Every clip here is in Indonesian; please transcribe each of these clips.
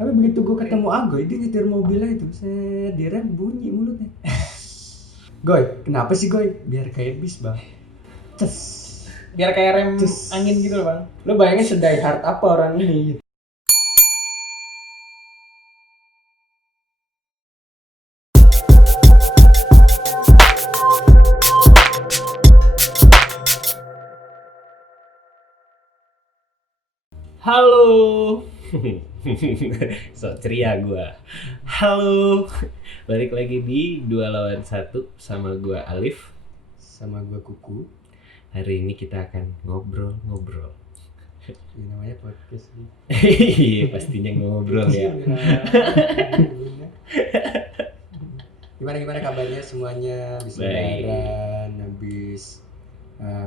Tapi begitu gue ketemu Agoy, dia nyetir mobilnya itu, saya direm bunyi mulutnya. Goy, kenapa sih Goy? Biar kayak bis bang. Ces. Biar kayak rem Ces. angin gitu loh bang. Lo bayangin sedai hard apa orang ini gitu. Halo. So ceria gua. Halo. Balik lagi di 2 lawan 1 sama gua Alif. Sama gue Kuku. Hari ini kita akan ngobrol-ngobrol. Ini namanya podcast nih. Iya, pastinya ngobrol ya. Gimana kabarnya semuanya? Habis Baik. lebaran, habis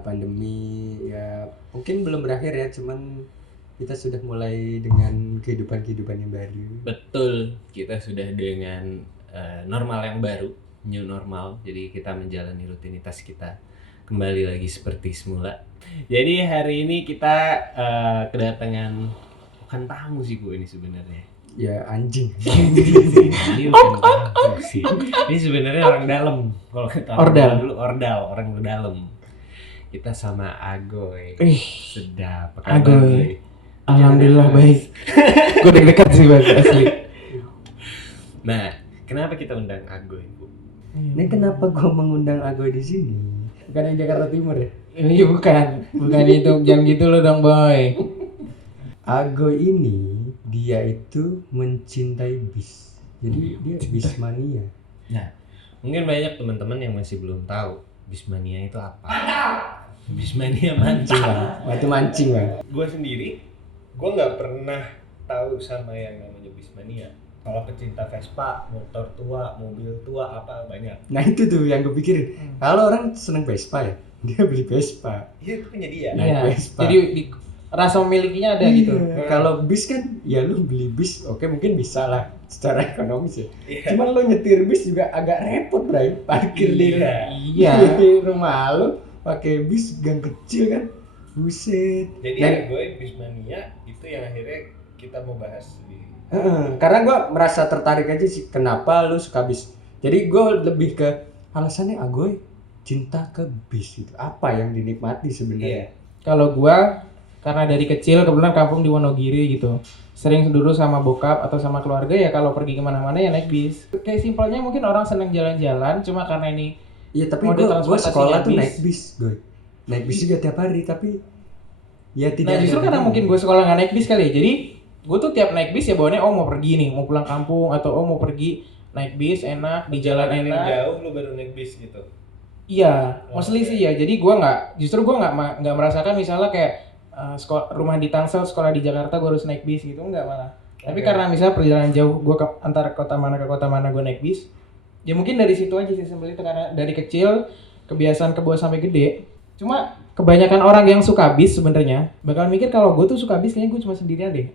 pandemi ya mungkin belum berakhir ya, cuman kita sudah mulai dengan kehidupan yang baru. Betul, kita sudah dengan normal yang baru, new normal. Jadi kita menjalani rutinitas kita kembali lagi seperti semula. Jadi hari ini kita kedatangan bukan tamu sih Bu ini sebenarnya. Ya anjing. Ini bukan tamu sih. Ini sebenarnya orang dalam. Kalau kata Ordal. dulu orang dalam. Kita sama Agoy. Sedap. Apa kabar, Agoy. Alhamdulillah baik. Gue deg-degan sih bang asli. Nah, kenapa kita undang Agoy, Bu? Ini kenapa gua mengundang Agoy di sini? Bukan yang Jakarta Timur ya? Ini bukan itu, jangan gitu lo dong boy. Agoy ini dia itu mencintai bis. Jadi dia bis mania. Nah, mungkin banyak teman-teman yang masih belum tahu Bismania itu apa. Bismania Mancing mantap. bang. Waktu mancing bang. Gue sendiri, gue nggak pernah tahu sama yang namanya Bismania. Kalau pecinta Vespa, motor tua, mobil tua, apa banyak. Nah itu tuh yang gue pikirin. Kalau orang seneng Vespa ya, dia beli Vespa. Iya, itu punya dia. Naik Iya. Vespa. Jadi rasa memilikinya ada gitu. Iya. Kalau bis kan, ya lu beli bis, oke mungkin bisa lah secara ekonomis ya. Iya. Cuman lu nyetir bis juga agak repot, Bray. Parkir Iya. di rumah lu, pakai bis gang kecil kan. Buset. Jadi Dan- gue Bismania itu yang akhirnya kita mau bahas di. Karena gue merasa tertarik aja sih, kenapa lu suka bis. Jadi gue lebih ke alasannya Agoy cinta ke bis gitu. Apa yang dinikmati sebenarnya? Kalau gua karena dari kecil kebetulan kampung di Wonogiri gitu, sering dulu sama bokap atau sama keluarga ya kalau pergi kemana-mana ya naik bis. Kayak simpelnya mungkin orang seneng jalan-jalan, cuma karena ini Iya, tapi Mode gue transportasinya sekolah tuh bis. naik bis, Goy. Naik bis juga tiap hari, tapi ya tidak. Nah justru ada karena lagi. mungkin gue sekolah nggak naik bis kali ya, jadi gue tuh tiap naik bis ya bawaannya mau pergi nih, mau pulang kampung atau mau pergi naik bis enak di jalan enak. Jauh lu baru naik bis gitu. Iya, mostly sih ya. Jadi gue justru gue nggak merasakan misalnya kayak rumah di Tangsel, sekolah di Jakarta gue harus naik bis gitu, nggak malah. Tapi Oke. karena misalnya perjalanan jauh gue antara kota mana ke kota mana gue naik bis, ya mungkin dari situ aja sih sebenarnya, karena dari kecil kebiasaan kebawa sampai gede. Cuma kebanyakan orang yang suka bis sebenarnya bakal mikir kalau gue tuh suka bis kayaknya gue cuma sendirian deh.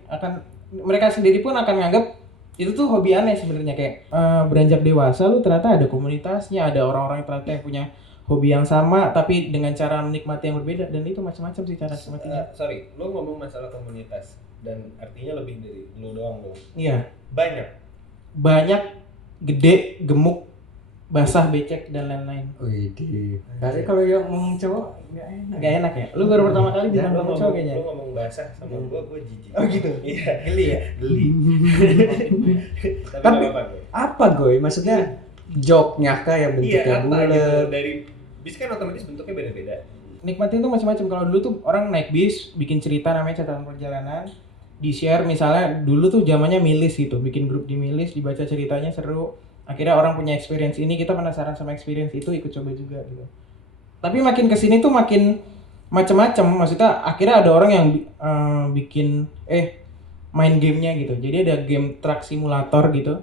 Mereka sendiri pun akan nganggap itu tuh hobi aneh sebenarnya, kayak beranjak dewasa lu ternyata ada komunitasnya, ada orang-orang yang ternyata yang punya hobi yang sama tapi dengan cara menikmati yang berbeda, dan itu macam-macam sih cara menikmatinya. Sorry, lu ngomong masalah komunitas dan artinya lebih dari lu doang dong. Iya, Banyak. gede, gemuk, basah, becek dan lain-lain. Wih, Karena kalau yang ngomong cowok Gak enak ya? Lu baru pertama kali bilang Lu ngomong cowok kayaknya. Lu ngomong basah sama gue jijik. Oh gitu. Iya, Geli ya? geli. Tapi- Tapi nggak apa-apa gue. apa, Goy? Maksudnya joknya kah yang bentuknya Iya, apa gitu. bulat? Dari bis kan otomatis bentuknya beda-beda. Nikmatin tuh macam-macam. Kalau dulu tuh orang naik bis, bikin cerita namanya catatan perjalanan, di-share misalnya dulu tuh zamannya Milis gitu, bikin grup di Milis, dibaca ceritanya seru. Akhirnya orang punya experience ini, kita penasaran sama experience itu, ikut coba juga gitu. Tapi makin kesini tuh makin macam-macam. Maksudnya akhirnya ada orang yang bikin main gamenya gitu. Jadi ada game truck simulator gitu.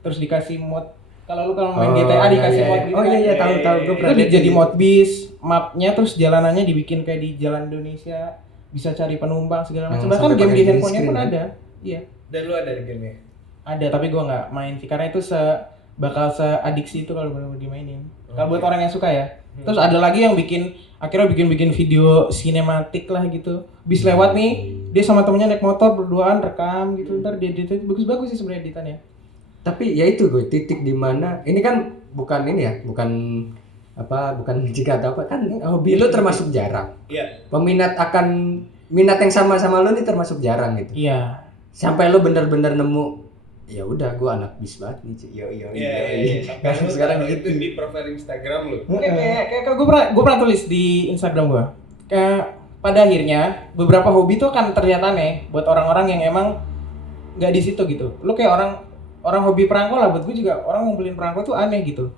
Terus dikasih mod. Kalau main GTA dikasih mod gitu. Oh iya, tahu gue Itu jadi mod bis, mapnya terus jalanannya dibikin kayak di jalan Indonesia, bisa cari penumpang segala macam. Bahkan sampai game pakai di green handphonenya screen pun kan? ada. Iya, Dan lu ada di game-nya. ada, tapi gua nggak main sih karena itu bakal seadiksi itu kalau benar-benar dimainin. Kalau buat orang yang suka ya. Terus ada lagi yang akhirnya bikin video sinematik lah gitu. Bis lewat nih, Dia sama temennya naik motor berduaan rekam gitu, ntar dia edit bagus-bagus sih sebenarnya editannya. Tapi ya itu gue titik di mana ini kan bukan ini ya, bukan jika atau apa kan hobi lu termasuk jarang. Iya. Minat yang sama lu nih termasuk jarang gitu. Iya. Sampai lu bener-bener nemu ya udah gue anak bis banget nih Ci. Sampai sekarang gitu di profil Instagram lu. Kayak gue pernah tulis di Instagram gue. Kayak pada akhirnya beberapa hobi tuh akan terlihat aneh buat orang-orang yang emang nggak di situ gitu. Lu kayak orang hobi perangko lah, buat gue juga orang ngumpulin perangko tuh aneh gitu.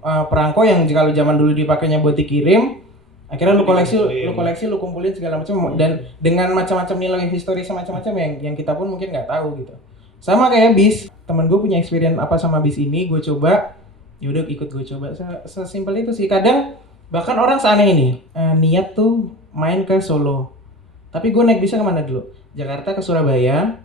Perangko yang kalau zaman dulu dipakainya buat dikirim, akhirnya lu koleksi, lu kumpulin segala macam dan dengan macam-macam nilai historis macam-macam yang kita pun mungkin nggak tahu gitu. Sama kayak bis, temen gue punya experience apa sama bis ini, gue coba, yaudah ikut gue coba. Sesimpel itu sih. Kadang bahkan orang seaneh ini niat tuh main ke Solo, tapi gue naik bisnya kemana dulu? Jakarta ke Surabaya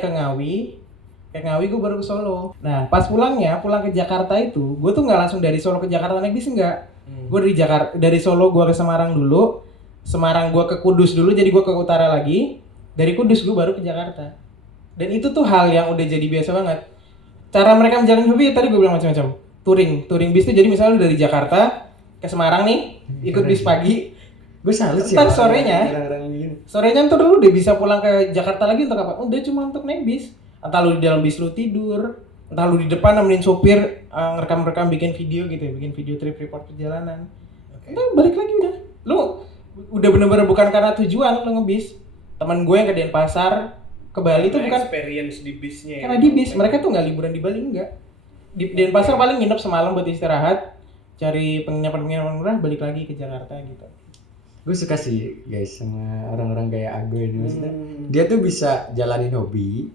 ke Ngawi gue baru ke Solo. Nah pas pulang ke Jakarta itu, gue tuh nggak langsung dari Solo ke Jakarta naik bis, enggak. Gue dari Solo gue ke Semarang dulu, Semarang gue ke Kudus dulu, jadi gue ke utara lagi, dari Kudus gue baru ke Jakarta. Dan itu tuh hal yang udah jadi biasa banget. Cara mereka menjalani hobi tadi gue bilang macam-macam. Touring bis tuh jadi misalnya lu dari Jakarta ke Semarang nih, ikut bis pagi. Gue salut sih. Ntar sorenya ntar lu udah bisa pulang ke Jakarta lagi untuk apa? Udah cuma untuk naik bis. Entah lu di dalam bis lu tidur, entah lu di depan nemenin sopir ngerekam bikin video gitu ya, bikin video trip report perjalanan. Ntar balik lagi udah. Lu udah bener-bener bukan karena tujuan lu ngebis. Teman gue yang ke Denpasar, ke Bali tuh bukan experience di bisnya. Karena di bis, mereka tuh nggak liburan di Bali, enggak. Di Denpasar paling nginep semalam buat istirahat, cari penginapan murah, balik lagi ke Jakarta gitu. Gue suka sih guys sama orang-orang kayak Agoy ini, maksudnya dia tuh bisa jalanin hobi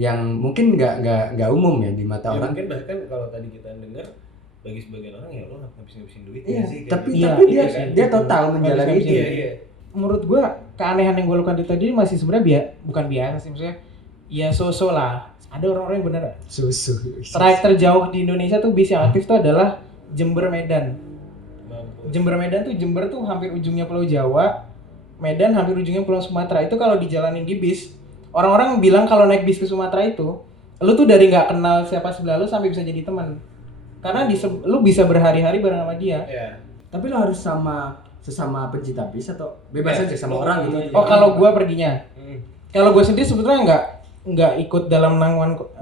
yang mungkin nggak umum ya di mata orang. Mungkin bahkan kalau tadi kita dengar bagi sebagian orang ya lo ngabisin duit sih. Tapi kan? dia total menjalani itu. Iya. Menurut gue keanehan yang gue lakukan tadi masih sebenarnya bukan biasa sih, maksudnya ya so-so lah. Ada orang-orang yang bener Susu. Trayek terjauh di Indonesia tuh bis yang aktif tuh adalah Jember Medan. Jember tuh hampir ujungnya Pulau Jawa, Medan hampir ujungnya Pulau Sumatera. Itu kalau dijalanin di bis, orang-orang bilang kalau naik bis ke Sumatera itu, lu tuh dari nggak kenal siapa sebelah lu sampai bisa jadi teman. Karena lu bisa berhari-hari bareng sama dia. Iya. Tapi lo harus sesama pencinta bis atau bebas aja sama orang gitu. Oh kalau gua perginya, kalau gua sendiri sebetulnya nggak ikut dalam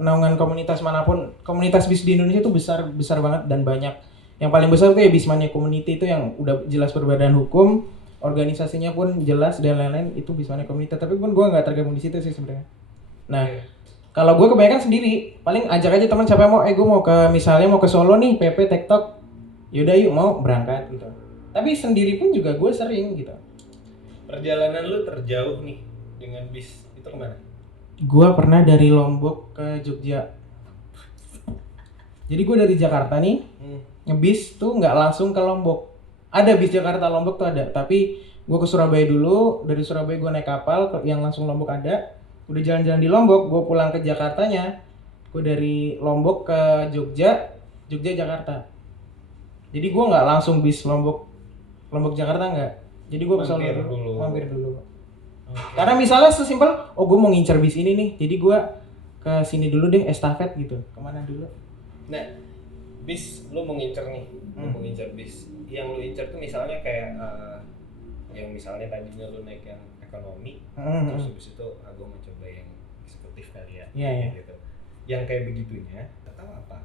naungan komunitas manapun. Komunitas bis di Indonesia itu besar banget dan banyak. Yang paling besar tuh ya Bismania Community, itu yang udah jelas berbadan hukum, organisasinya pun jelas dan lain-lain, itu Bismania Community. Tapi pun gue nggak tergabung di situ sih sebenarnya. Nah, kalau gue kebanyakan sendiri, paling ajak aja teman siapa yang mau, gue mau ke Solo nih, PP TikTok, yaudah yuk mau berangkat gitu. Tapi sendiri pun juga gue sering gitu. Perjalanan lu terjauh nih dengan bis itu kemana? Gue pernah dari Lombok ke Jogja. Jadi gue dari Jakarta nih, ngebis tuh nggak langsung ke Lombok. Ada bis Jakarta Lombok tuh ada, tapi gue ke Surabaya dulu. Dari Surabaya gue naik kapal yang langsung Lombok ada. Udah jalan-jalan di Lombok, gue pulang ke Jakartanya. Gue dari Lombok ke Jogja Jakarta. Jadi gue nggak langsung bis Lombok Jakarta nggak. Jadi gue ke Solo mampir dulu. Okay. Karena misalnya sesimpel, gue mau ngincer bis ini nih, jadi gue ke sini dulu deh, estafet gitu. Kemana dulu? Nah, bis lu mau ngincer nih, lu mau ngincer bis. Yang lu incer tuh misalnya kayak yang misalnya tadinya lu naik yang ekonomi, terus habis itu gue mau coba yang eksekutif kali ya. Iya. Gitu. Yang kayak begitunya, atau apa?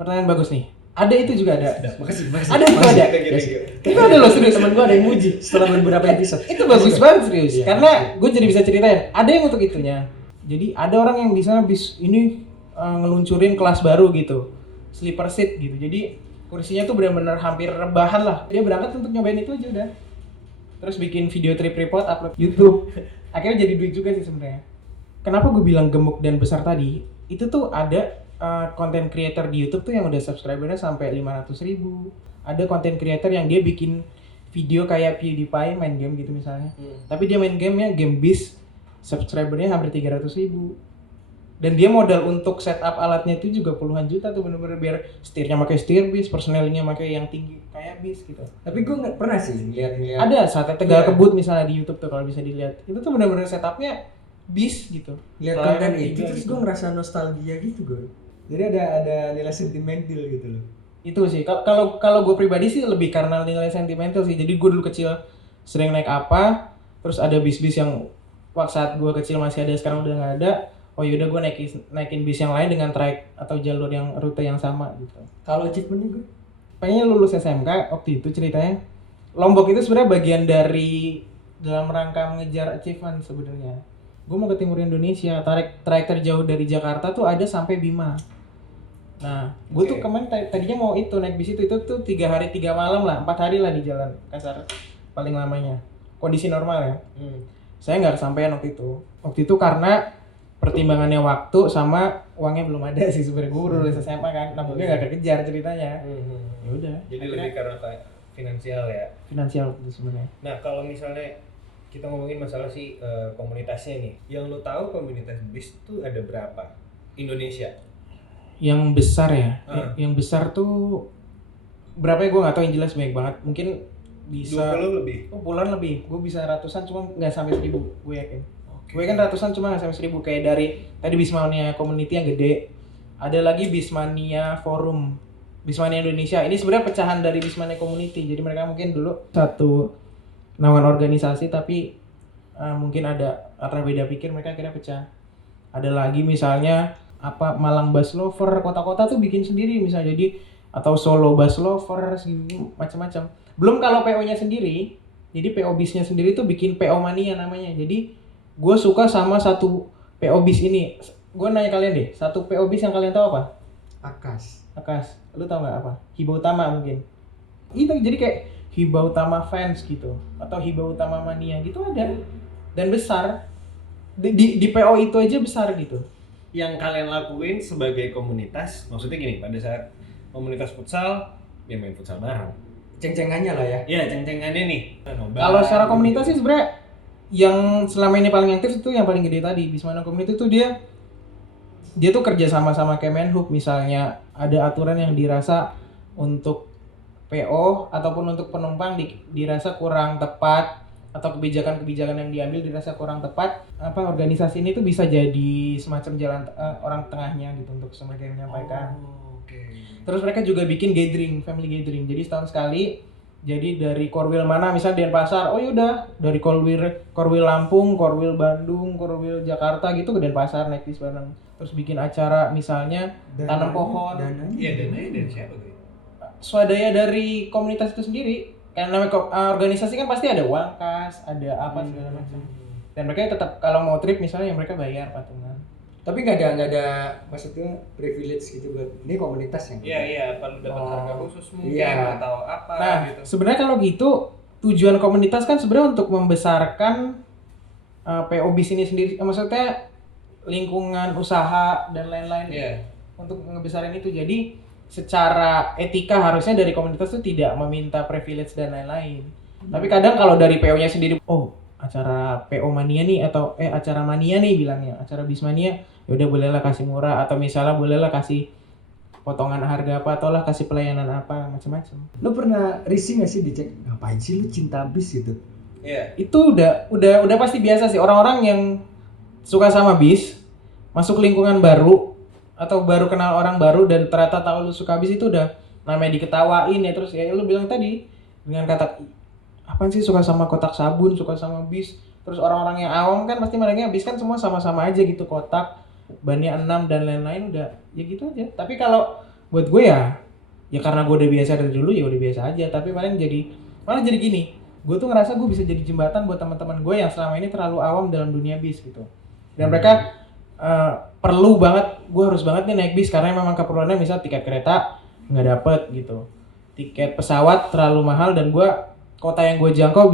Pertanyaan bagus nih. Ada itu juga ada. Makasih. Ada itu ada. Itu ada loh serius. Temen gue ada yang muji setelah beberapa episode. Itu bagus banget serius. Iya. Karena gue jadi bisa ceritain. Ada yang untuk itunya. Jadi ada orang yang bisa bis ini ngeluncurin kelas baru gitu, sleeper seat gitu. Jadi kursinya tuh benar-benar hampir rebahan lah. Dia berangkat untuk nyobain itu aja udah. Terus bikin video trip report, upload YouTube. Akhirnya jadi duit juga sih sebenarnya. Kenapa gue bilang gemuk dan besar tadi? Itu tuh ada content creator di YouTube tuh yang udah subscribernya sampai 500.000. Ada content creator yang dia bikin video kayak PewDiePie main game gitu misalnya. Tapi dia main gamenya game bis, subscribernya hampir 300.000. Dan dia modal untuk setup alatnya itu juga puluhan juta tuh, bener-bener biar setirnya pakai setir bis, personelnya pakai yang tinggi kayak bis gitu. Tapi gue nggak pernah sih lihat-lihat. Ada Sate Tegal Iya. Kebut misalnya di YouTube tuh kalau bisa dilihat. Itu tuh bener-bener setupnya bis gitu. Lihat Layar konten tiga itu terus gitu. gue ngerasa nostalgia gitu gue. Jadi ada nilai sentimental gitu loh. Itu sih kalau gue pribadi sih lebih karena nilai sentimental sih. Jadi gue dulu kecil sering naik apa, terus ada bis-bis yang saat gue kecil masih ada, sekarang udah nggak ada. Oh yaudah gue naikin bis yang lain dengan trayek atau jalur yang rute yang sama gitu. Kalau achievementnya gue, Pengen lulus SMK waktu itu ceritanya. Lombok itu sebenarnya bagian dari dalam rangka mengejar achievement sebenarnya. Gue mau ke timur Indonesia, trayek terjauh dari Jakarta tuh ada sampai Bima. Nah, gue tuh kemarin tadinya mau itu naik bis itu tuh 3 hari 3 malam lah, 4 hari lah di jalan kasar paling lamanya. Kondisi normal ya. Saya nggak kesampaian waktu itu. Waktu itu karena pertimbangannya waktu sama uangnya belum ada sih sebenarnya. Gue udah lulus SMA kan, nampaknya nggak kekejar ceritanya. Ya udah. Jadi lebih karena finansial ya. Finansial itu sebenarnya. Nah kalau misalnya kita ngomongin masalah komunitasnya nih, yang lo tahu komunitas bis tuh ada berapa Indonesia? Yang besar ya, yang besar tuh berapa ya gue nggak tahu, yang jelas banyak banget. Mungkin bisa 20 lebih. Puluhan lebih. Gue bisa ratusan cuma nggak sampai 1000, gue yakin. Gue kan ratusan cuma nggak sampai 1000. Kayak dari tadi Bismania Community yang gede, ada lagi Bismania Forum, Bismania Indonesia. Ini sebenarnya pecahan dari Bismania Community. Jadi mereka mungkin dulu satu naungan organisasi, tapi mungkin ada antara beda pikir, mereka akhirnya pecah. Ada lagi misalnya apa Malang Bus Lover, kota-kota tuh bikin sendiri misalnya, jadi atau Solo Bus Lover gitu, macam-macam. Belum kalau PO-nya sendiri. Jadi PO bisnya sendiri tuh bikin PO Mania namanya. Jadi gue suka sama satu PO bis ini. Gue nanya kalian deh, satu PO bis yang kalian tahu apa? Akas. Lu tau nggak apa? Hiba Utama mungkin. Itu jadi kayak Hiba Utama Fans gitu, atau Hiba Utama Mania gitu ada. Dan besar. Di PO itu aja besar gitu. Yang kalian lakuin sebagai komunitas, maksudnya gini, pada saat komunitas futsal, ya main futsal bareng. Ceng-cengannya lah ya. Iya, ceng-cengannya nih. Kalau secara komunitas sih sebenarnya yang selama ini paling aktif itu yang paling gede tadi, Bismana Community tuh dia tuh kerja sama Kemenhub. Misalnya ada aturan yang dirasa untuk PO ataupun untuk penumpang dirasa kurang tepat, atau kebijakan-kebijakan yang diambil dirasa kurang tepat, apa organisasi ini tuh bisa jadi semacam jalan orang tengahnya gitu untuk mereka menyampaikan. Terus mereka juga bikin gathering, family gathering. Jadi setahun sekali. Jadi dari Korwil mana, misalnya Denpasar, oh yaudah dari Korwil Lampung, Korwil Bandung, Korwil Jakarta gitu ke Denpasar naik bis bareng. Terus bikin acara misalnya tanam pohon. Iya, dananya dari siapa tuh? Swadaya dari komunitas itu sendiri. Karena namanya organisasi kan pasti ada uang kas, ada apa segala macam. Dan mereka tetap kalau mau trip misalnya mereka bayar patungan. Tapi nggak ada maksudnya privilege gitu buat ini komunitas yang. Iya, perlu dapat harga khusus mungkin atau apa nah, gitu. Sebenarnya kalau gitu tujuan komunitas kan sebenarnya untuk membesarkan PO bis ini sendiri, maksudnya lingkungan usaha dan lain-lain. Untuk ngebesarin itu. Jadi secara etika harusnya dari komunitas itu tidak meminta privilege dan lain-lain. Tapi kadang kalau dari PO-nya sendiri, acara PO Mania nih atau acara Mania nih bilangnya, acara Bismania, ya udah bolehlah kasih murah, atau misalnya bolehlah kasih potongan harga apa, atau lah kasih pelayanan apa, macam-macam. Lu pernah risih nggak sih dicek ngapain sih lu cinta bis gitu? Iya. Itu udah pasti biasa sih, orang-orang yang suka sama bis masuk lingkungan baru atau baru kenal orang baru dan ternyata tahu lu suka bis, itu udah namanya diketawain ya. Terus ya lu bilang tadi dengan kata apaan sih suka sama kotak sabun, suka sama bis. Terus orang-orang yang awam kan pasti mereka bis kan semua sama-sama aja gitu, kotak, bannya 6 dan lain-lain, udah ya gitu aja. Tapi kalau buat gue ya karena gue udah biasa dari dulu, ya udah biasa aja. Tapi malah jadi gini, gue tuh ngerasa gue bisa jadi jembatan buat teman-teman gue yang selama ini terlalu awam dalam dunia bis gitu. Dan mereka perlu banget, gue harus banget nih naik bis karena memang keperluannya, misal tiket kereta nggak dapet gitu, tiket pesawat terlalu mahal, dan gue kota yang gue jangkau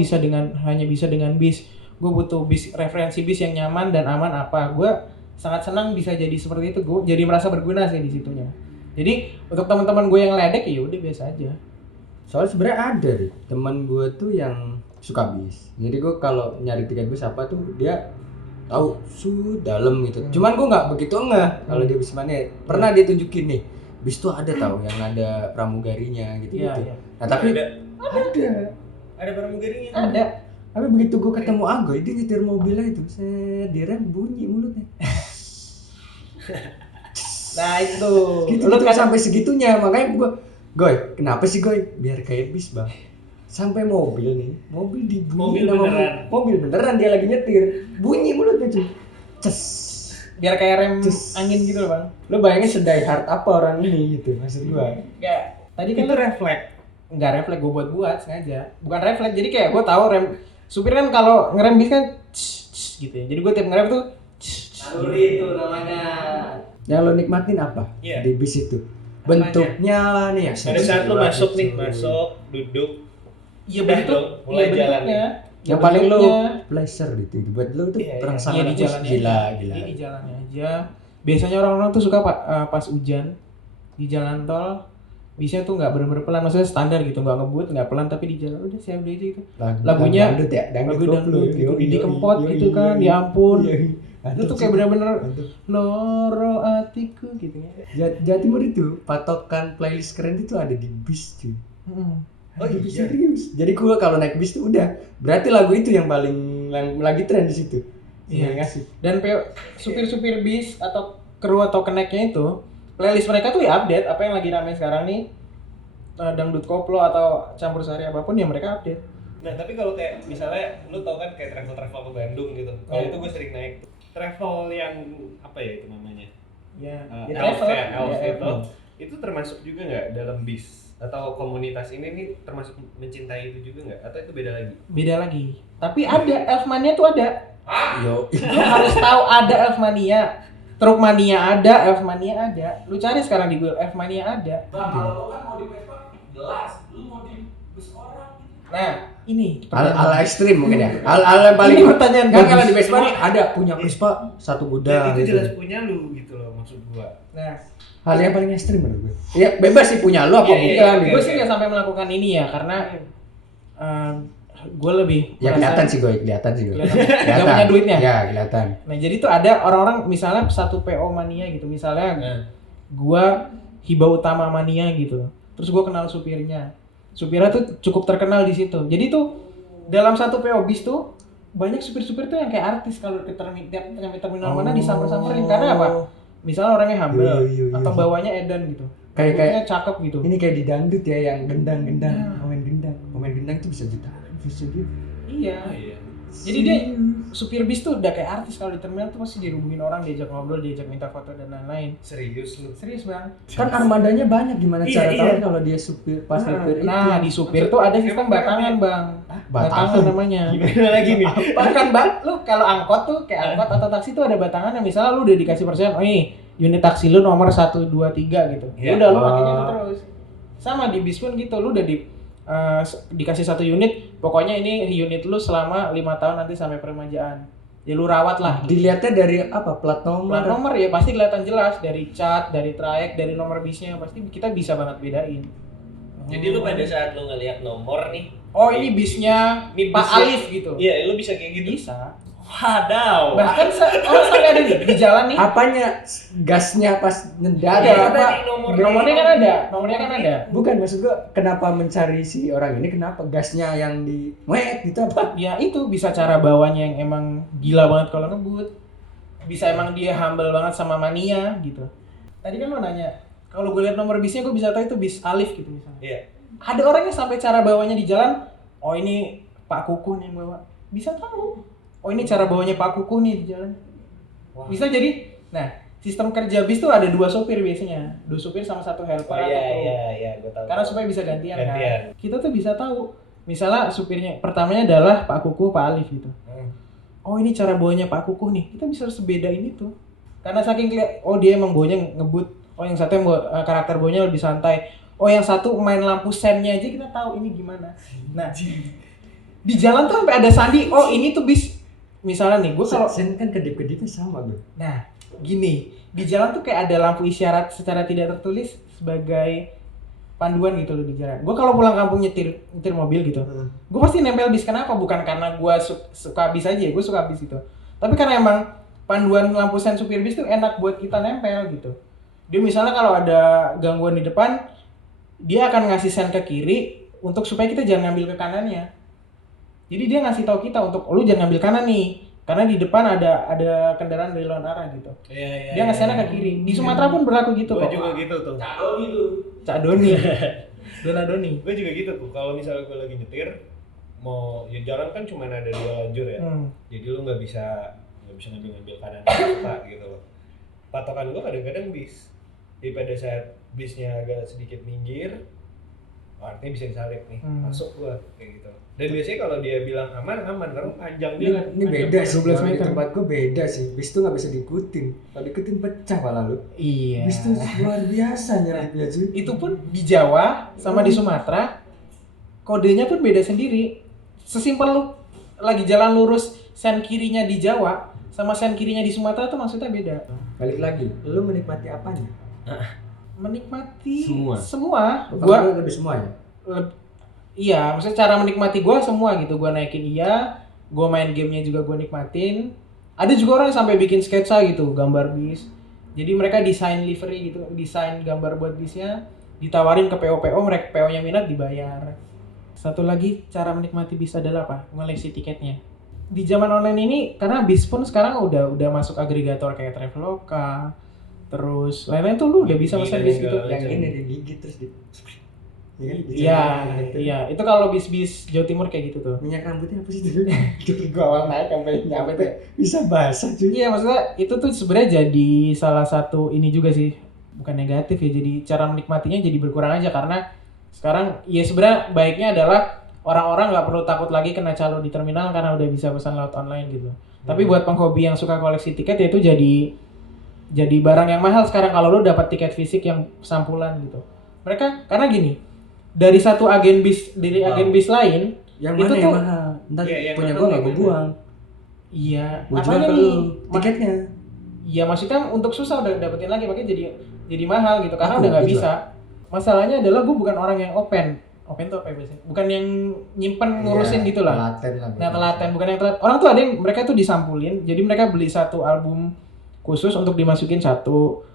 hanya bisa dengan bis. Gue butuh bis, referensi bis yang nyaman dan aman apa. Gue sangat senang bisa jadi seperti itu. Gue jadi merasa berguna sih di situnya. Jadi untuk teman-teman gue yang ledek ya udah biasa aja. Soalnya sebenarnya ada deh teman gue tuh yang suka bis. Jadi gue kalau nyari tiket bis apa tuh dia tahu dalam gitu. Cuman gue nggak begitu kalau dia bis mania. Pernah dia tunjukin nih, bis tuh ada tahu yang ada pramugarinya gitu. Iya. Nah tapi Ada pramugarinya. Ada. tapi begitu gue ketemu Agoy, dia nyetir mobilnya itu, direm bunyi mulutnya. Nah itu. Gitu, Lu kan sampai segitunya, makanya gue, Goy, kenapa sih Goy? Biar kayak bis bang. Sampai mobil dibunyi mobil beneran dia lagi nyetir, bunyi mulutnya cuy. Ces. biar kayak rem angin gitu loh bang. Lo bayangin sedai hard apa orang ini gitu maksud gue. Kayak tadi kan Itu refleks. Enggak refleks, gue buat sengaja. Bukan refleks, jadi kayak gue tahu rem supir kan kalau ngerem bis kan gitu ya. Jadi gue tiap ngerem tuh Naluri itu namanya. Yang lo nikmatin apa di bis itu? Bentuknya lah nih ya. Pada saat lo masuk, duduk. iya Udah bentuk, dong, mulai jalan bentuknya. Yang paling lo pleasure gitu. Buat lo tuh Iya di jalannya gila. Ini di jalannya aja. Biasanya orang-orang tuh suka pas hujan di jalan tol. Biasanya tuh nggak bener-bener pelan, maksudnya standar gitu, nggak ngebut, nggak pelan, tapi di jalan udah siap aja gitu. Lagunya dangdut gitu, Didi Kempot gitu kan, ya ampun. Itu tuh kayak bener-bener loro atiku gitu ya. Jawa Timur itu patokan playlist keren itu ada di bis cuy. Oh iya. Serius. Jadi gua kalau naik bis tuh udah berarti lagu itu yang paling lagi tren di situ. Iya. Ngasih. Dan supir-supir bis atau kru atau keneknya itu playlist mereka tuh ya update apa yang lagi rame sekarang nih, dangdut koplo atau campur sari apapun ya mereka update. Nah tapi kalau kayak misalnya lu tau kan kayak travel ke Bandung gitu. Kalau itu gue sering naik travel yang apa ya itu namanya? Ya, Elf travel. Elf Ya, itu. Itu termasuk juga nggak dalam bis atau komunitas ini nih termasuk mencintai itu juga nggak? Atau itu beda lagi? Beda lagi. Tapi ada Elfmania tuh ada. Yo. Lu harus tahu ada Elfmania. Truk Mania ada, Elfmania ada. Lu cari sekarang di Google, Elfmania ada. Bang, kalau lo kan mau di Vespa jelas, lu mau di bus orang. Nah, ini Al ekstrim mungkin ya. Al yang paling Ini pertanyaan kan kalau bagus. di Vespa nih ada punya Vespa satu Dan gudang itu gitu. jelas punya lu gitu loh maksud gua. Nah, Hal yang paling ekstrim menurut gue. Ya bebas sih punya lu apa Iya, bukan. iya, gitu. gue sih nggak sampai melakukan ini ya karena gue lebih Ya kelihatan sih gue, kelihatan sih gue. Gak punya duitnya. Ya kelihatan. Nah jadi tuh ada orang-orang misalnya satu PO mania gitu, misalnya gue hibah utama mania gitu, terus gue kenal supirnya tuh cukup terkenal di situ. Jadi tuh dalam satu PO bis tuh banyak supir-supir tuh yang kayak artis kalau ke terminal mana disamper-samperin karena apa? Misalnya orangnya humble Iya. atau bawanya edan gitu, Kayak cakep gitu. ini kayak di dangdut ya yang gendang-gendang, pemain gendang itu bisa jutaan, bisa gitu. Iya. Oh iya. Jadi dia supir bis tuh udah kayak artis kalau di terminal tuh pasti dirubungin orang, diajak ngobrol, diajak minta foto dan lain-lain. Serius lu. Serius bang. Kan armadanya banyak, gimana Iya, cara iya. tahu kalau dia supir pas supir itu? Nah di supir tuh ada sistem batangan bang. Batangan namanya. Gimana lagi nih? Bahkan bang, lu kalau angkot tuh kayak angkot atau taksi tuh ada batangan yang misalnya lu udah dikasih persen, oh ini unit taksi lu nomor 1, 2, 3 gitu. Ya Iya. udah lu pakainya itu terus. Sama di bis pun gitu, lu udah dikasih 1 unit, pokoknya ini unit lu selama 5 tahun nanti sampai peremajaan. Ya lu rawat lah. Dilihatnya dari apa? Plat nomor. Plat nomor ya pasti kelihatan jelas dari cat, dari trayek, dari nomor bisnya pasti kita bisa banget bedain. Jadi lu pada saat lu ngelihat nomor nih, Oh ini bisnya Ini Pak bisnya- Alif gitu. iya lu bisa kayak gitu. Bisa. Wadaw. Bahkan orang sampai ada nih di jalan nih. Apanya? Gasnya pas nendang Ada apa? Nomornya kan ada. Nomornya kan ada. Bukan, maksud gua kenapa mencari si orang ini, kenapa gasnya yang di wet gitu apa? Ya itu bisa cara bawanya yang emang gila banget kalau ngebut. Bisa emang dia humble banget sama mania gitu. Tadi kan lo nanya, kalau gue lihat nomor bisnya gue bisa tahu itu bis Alif gitu misalnya. Iya. Ada orangnya sampai cara bawanya di jalan, oh ini Pak Kukuh nih yang bawa. Bisa tahu. Oh ini cara bawanya Pak Kukuh nih di jalan. Wah. Bisa jadi, nah sistem kerja bis tuh ada 2 sopir biasanya. 2 sopir sama 1 helper Oh atau iya kru. iya gue tahu. Karena supaya bisa gantian kan. Gantian. Kita tuh bisa tahu. Misalnya supirnya pertamanya adalah Pak Kukuh, Pak Alif gitu. Oh ini cara bawanya Pak Kukuh nih. Kita bisa sebeda ini tuh. Karena saking oh dia emang bawanya ngebut. Oh yang satu yang karakter bawanya lebih santai. Oh yang satu main lampu sennya aja kita tahu ini gimana. Nah di jalan tuh sampai ada sandi. Oh ini tuh bis. Misalnya nih, gue kalau Sen kan kedip-kedipnya sama gue. nah gini di jalan tuh kayak ada lampu isyarat secara tidak tertulis sebagai panduan gitu loh di jalan. Gue kalau pulang kampung nyetir mobil gitu, gue pasti nempel bis. Kenapa? Bukan karena gue suka bis aja, gue suka bis gitu. Tapi karena emang panduan lampu sen supir bis tuh enak buat kita nempel gitu. Dia misalnya kalau ada gangguan di depan, dia akan ngasih sen ke kiri untuk supaya kita jangan ngambil ke kanannya. Jadi dia ngasih tahu kita untuk lu jangan ngambil kanan nih, karena di depan ada kendaraan dari lawan arah gitu. Iya. Dia ngasih sennya ke kiri. Di Sumatera pun berlaku gitu Gue kok. juga gitu tuh. Cado gitu. Cak Doni. Donadoni. Gue juga gitu tuh. Kalau misalnya gue lagi nyetir, mau ya jalan kan cuma ada 2 lajur ya. Jadi lu nggak bisa ngambil kanan suka gitu loh. Patokan gue kadang-kadang bis. Jadi pada saat bisnya agak sedikit minggir, artinya bisa disalip nih, masuk gue kayak gitu. Dan biasanya kalau dia bilang aman karena panjang dia kan. Ini beda sih, 12 kalau di meter. tempat gue beda sih. Bis tuh nggak bisa diikutin. Kalau diikutin pecah malah lu. Iya. Bis tuh luar biasa nyerapnya cuy. Itu pun di Jawa sama di Sumatera kodenya pun beda sendiri. Sesimpel lu lagi jalan lurus sen kirinya di Jawa sama sen kirinya di Sumatera tuh maksudnya beda. Balik lagi, lu menikmati apanya? Menikmati Semua. Gua Lu lebih semua ya? iya, maksudnya cara menikmati gua semua gitu. Gua naikin iya, gua main gamenya juga gua nikmatin. Ada juga orang yang sampai bikin sketsa gitu, gambar bis. Jadi mereka desain livery gitu, desain gambar buat bisnya, ditawarin ke PO-PO, mereka PO-nya minat dibayar. Satu lagi cara menikmati bis adalah apa? Ngoleksi tiketnya. Di zaman online ini karena bis pun sekarang udah masuk agregator kayak Traveloka, terus lain-lain tuh lu udah bisa pesan bis gitu. Yang ini digigit terus di Iya, itu kalau bis-bis Jawa Timur kayak gitu tuh. minyak rambutnya apa sih itu? Gua awal naik sampai nyampe bisa basah cuy. Iya, maksudnya itu tuh sebenarnya jadi salah satu ini juga sih, bukan negatif ya. Jadi cara menikmatinya jadi berkurang aja karena sekarang ya sebenarnya baiknya adalah orang-orang nggak perlu takut lagi kena calo di terminal karena udah bisa pesan lewat online gitu. Tapi buat penghobi yang suka koleksi tiket ya itu jadi barang yang mahal sekarang kalau lu dapat tiket fisik yang sampulan gitu. Mereka karena gini, dari satu agen bis agen bis lain Yang itu mana tuh yang mahal? Ntar Iya, yang punya mahal gua nggak yang gua buang. iya, Gua jual makanya ke nih, lu tiketnya. iya maksudnya untuk susah udah dapetin lagi makanya jadi mahal gitu karena Aku udah nggak dijual. bisa. Masalahnya adalah gue bukan orang yang open tuh apa ya biasanya? Bukan yang nyimpen ngurusin Iya, gitu lah. Telaten lah. Nah telaten bukan yang telat. Orang tuh ada yang mereka tuh disampulin, jadi mereka beli satu album khusus untuk dimasukin satu.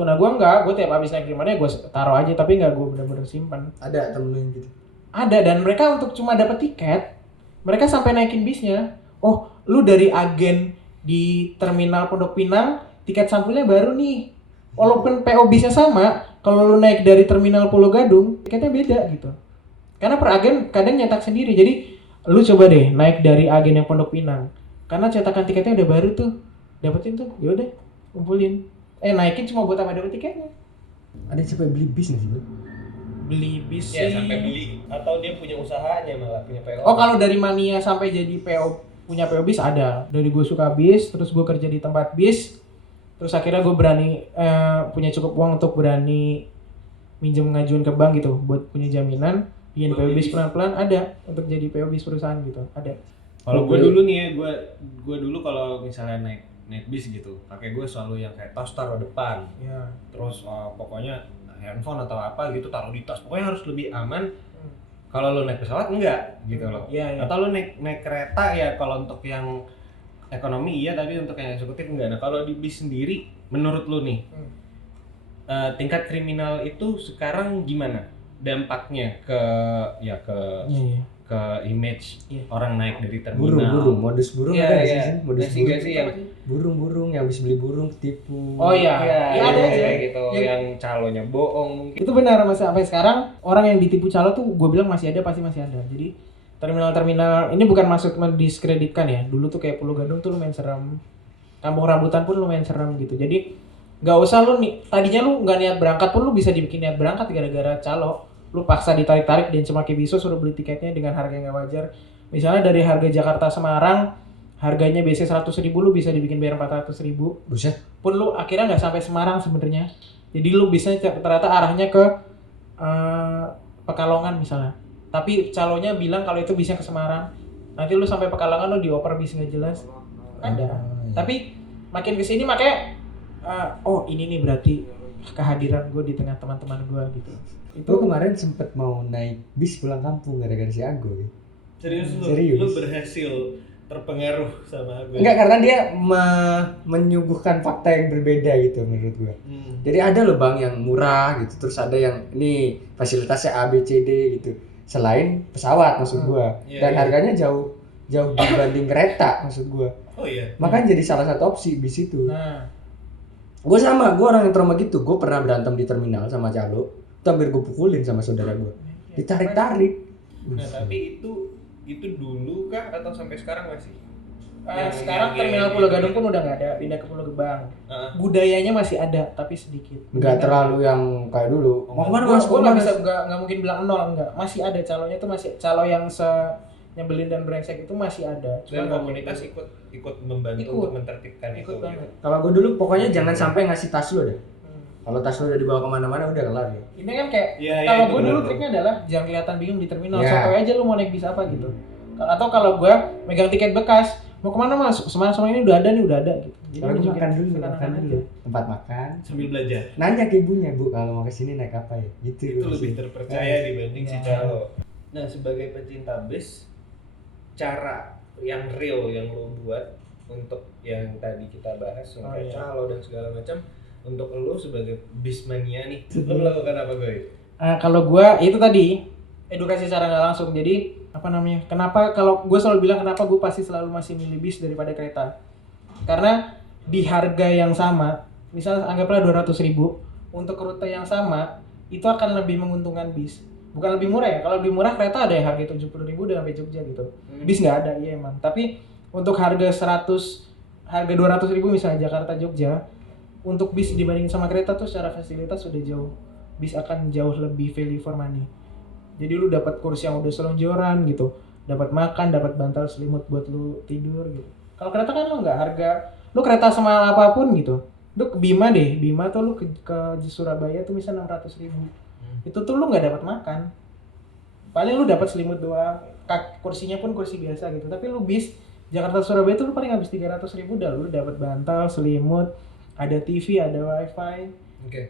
Nah gue enggak, gue tiap habis naik gimana gue taruh aja tapi enggak gue bener-bener simpan. Ada temen lu yang gitu. Ada dan mereka untuk cuma dapat tiket, mereka sampai naikin bisnya. Oh, lu dari agen di terminal Pondok Pinang, tiket sampulnya baru nih. Walaupun PO bisnya sama, kalau lu naik dari terminal Pulau Gadung, tiketnya beda gitu. Karena per agen kadang nyetak sendiri. Jadi lu coba deh naik dari agen yang Pondok Pinang. Karena cetakan tiketnya udah baru tuh. Dapetin tuh, yaudah kumpulin. Naikin cuma buat apa dapet tiketnya. Ada yang sampai beli bis nggak sih bro? Beli bis Ya sih. sampai beli atau dia punya usahanya malah punya PO. Oh kalau dari mania sampai jadi PO punya PO bis ada. Dari gue suka bis, terus gue kerja di tempat bis, terus akhirnya gue berani punya cukup uang untuk berani minjem ngajuin ke bank gitu buat punya jaminan. Bikin PO bis pelan-pelan ada untuk jadi PO bis perusahaan gitu ada. Kalau gue dulu nih ya, gue dulu kalau misalnya naik bis gitu, pakai gue selalu yang kayak tas taruh depan, Ya. terus pokoknya handphone atau apa gitu taruh di tas, pokoknya harus lebih aman. Kalau lo naik pesawat enggak gitu loh, Iya. atau lo naik kereta ya kalau untuk yang ekonomi iya, tapi untuk yang eksekutif enggak. Nah kalau di bis sendiri, menurut lo nih tingkat kriminal itu sekarang gimana dampaknya ke Iya. ke image Iya. orang naik dari terminal? Burung, modus burung Iya, ada nggak iya. sih? Modus Nggak burung. sih yang Burung yang habis beli burung ketipu. Oh iya. iya, Iya, ada aja. kayak gitu, Yang- yang calonnya bohong mungkin. Itu benar mas, sampai sekarang orang yang ditipu calo tuh gue bilang masih ada, pasti masih ada. Jadi terminal ini bukan maksud mendiskreditkan ya. Dulu tuh kayak Pulau Gadung tuh lumayan serem. Kampung Rambutan pun lumayan serem gitu. Jadi nggak usah lu nih, tadinya lu nggak niat berangkat pun lu bisa dibikin niat berangkat gara-gara calo. Lu paksa ditarik-tarik dan cuma kayak bisa suruh beli tiketnya dengan harga yang nggak wajar. Misalnya dari harga Jakarta Semarang harganya biasanya 100.000, lu bisa dibikin bayar 400.000. Buset. Pun lu akhirnya nggak sampai Semarang sebenarnya. Jadi lu bisa ternyata arahnya ke Pekalongan misalnya. Tapi calonya bilang kalau itu bisa ke Semarang. Nanti lu sampai Pekalongan lu dioper bis nggak jelas. Ada. Iya. Tapi makin kesini makanya oh ini nih berarti kehadiran gue di tengah teman-teman gue gitu. Gue kemarin sempet mau naik bis pulang kampung gara-gara si Agoy. Serius lu? Serius. Lu berhasil terpengaruh sama gue. Enggak, karena dia menyuguhkan fakta yang berbeda gitu menurut gue. Jadi ada loh bang yang murah gitu, terus ada yang ini fasilitasnya A B C D gitu. Selain pesawat maksud gue, Iya, dan iya. harganya jauh dibanding kereta maksud gue. Oh iya. Makanya jadi salah satu opsi bis itu. Nah, Gue sama, gue orang yang trauma gitu. Gue pernah berantem di terminal sama calo, itu hampir gue pukulin sama saudara gue. Ditarik-tarik. Nah, tapi itu dulu kah atau sampai sekarang masih? sekarang terminal Pulau Gadung pun udah nggak ada, pindah ke Pulau Gebang. Budayanya masih ada, tapi sedikit. Nggak terlalu yang kayak dulu. Mau kemana mas? Gue nggak bisa, nggak mungkin bilang nol, enggak. Masih ada calonnya tuh, masih calo yang nyebelin dan brengsek itu masih ada. Dan Cuma komunitas ikut membantu Ikut. untuk menertibkan ikut itu. banget. Kalau gue dulu pokoknya jangan sampai ngasih tas lu deh. Kalau tas lu udah dibawa kemana-mana udah kelar ya. Ini kan kayak Iya, iya, kalau itu gue dulu benar. triknya adalah jangan kelihatan bingung di terminal. Iya. Sotoy aja lu mau naik bis apa gitu. Atau kalau gue megang tiket bekas, mau kemana mas? Sama ini udah ada gitu. Jadi Kalau gue nunjukin makan dulu, seakan-akan makan aja. dulu. Tempat makan. Sambil belajar. Nanya ke ibunya, Bu, kalau mau kesini naik apa ya? Gitu. Itu lebih terpercaya dibanding si Iya. calo. Nah, sebagai pecinta bis, cara yang real yang lo buat untuk yang tadi kita bahas kayak calo dan segala macam, untuk lo sebagai bismania nih, lo melakukan apa gue? Kalau gue itu tadi edukasi secara nggak langsung. Jadi apa namanya? Kenapa kalau gue selalu bilang kenapa gue pasti selalu masih milih bis daripada kereta? Karena di harga yang sama, misal anggaplah 200.000 untuk rute yang sama, itu akan lebih menguntungkan bis. Bukan lebih murah ya. Kalau lebih murah kereta ada yang harga 70.000 udah sampai Jogja gitu. Bis nggak ada, iya emang. Tapi untuk harga 200.000 misalnya Jakarta Jogja, untuk bis dibandingin sama kereta tuh secara fasilitas sudah jauh. Bis akan jauh lebih value for money. Jadi lu dapat kursi yang udah selonjoran gitu, dapat makan, dapat bantal selimut buat lu tidur gitu. Kalau kereta kan lu nggak, harga lu kereta semahal apapun gitu. Lu ke Bima deh, Bima tuh lu ke Surabaya tuh misalnya 600.000. Itu tuh lu nggak dapat makan. Paling lu dapat selimut doang. Kursinya pun kursi biasa gitu. Tapi lu bis Jakarta Surabaya tuh lu paling habis 300.000 udah lu dapat bantal, selimut, ada TV, ada wifi,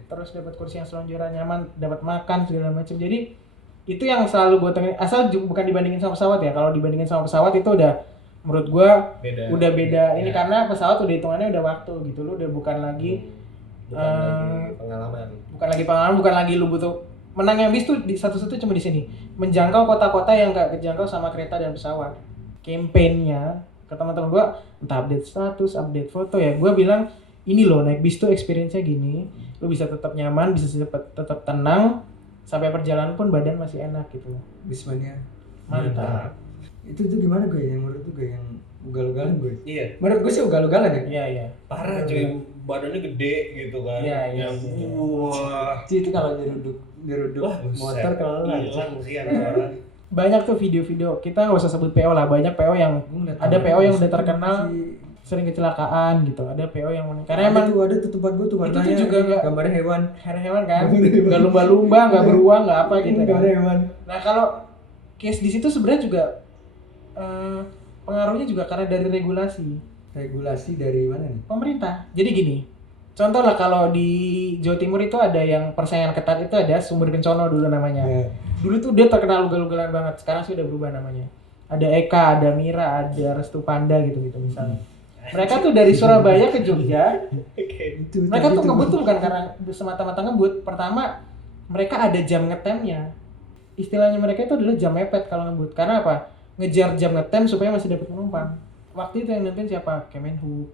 terus dapat kursi yang selonjoran nyaman, dapat makan segala macam. Jadi itu yang selalu gue tengin, asal bukan dibandingin sama pesawat ya. Kalau dibandingin sama pesawat itu udah menurut gue udah beda. Ini karena pesawat udah hitungannya udah waktu gitu, lu udah bukan lagi pengalaman. Bukan lagi lu butuh menang yang bis tuh di satu-satu cuma di sini. Menjangkau kota-kota yang gak kejangkau sama kereta dan pesawat. Campaign-nya ke teman-teman gue, entah update status, update foto ya, gue bilang ini loh naik bis tuh experience-nya gini, lu bisa tetap nyaman, bisa tetap tenang, sampai perjalanan pun badan masih enak gitu. Bismania. Mantap. Itu gimana gue yang menurut gue yang ugal-ugalan gue? Iya. Menurut gue sih ugal-ugalan ya. Iya. Parah cuy, badannya gede gitu kan. Iya. Wah. Itu kalau diruduk Wah, motor kalau hilang sih orang. Banyak tuh video-video, kita nggak usah sebut PO lah, banyak PO yang ada PO yang udah terkenal sering kecelakaan gitu, ada PO yang karena emang itu ada tuh tempat gue tuh warnanya itu juga nggak gambar hewan kan, nggak lumba-lumba, nggak beruang, nggak apa gitu kan. gambar hewan. Nah kalau case di situ sebenarnya juga pengaruhnya juga karena dari regulasi dari mana nih? pemerintah. Jadi gini, contoh lah kalau di Jawa Timur itu ada yang persaingan ketat, itu ada Sumber Kencono dulu namanya. Dulu tuh dia terkenal ugal-ugalan banget, sekarang sih udah berubah namanya. Ada Eka, ada Mira, ada Restu Panda gitu misalnya. Mereka tuh dari Surabaya ke Jogja. Mereka tuh ngebut tuh bukan karena semata-mata ngebut. Pertama, mereka ada jam ngetemnya. Istilahnya mereka itu adalah jam mepet kalau ngebut. Karena apa? Ngejar jam ngetem supaya masih dapat penumpang. Waktu itu yang nentuin siapa? Kemenhub.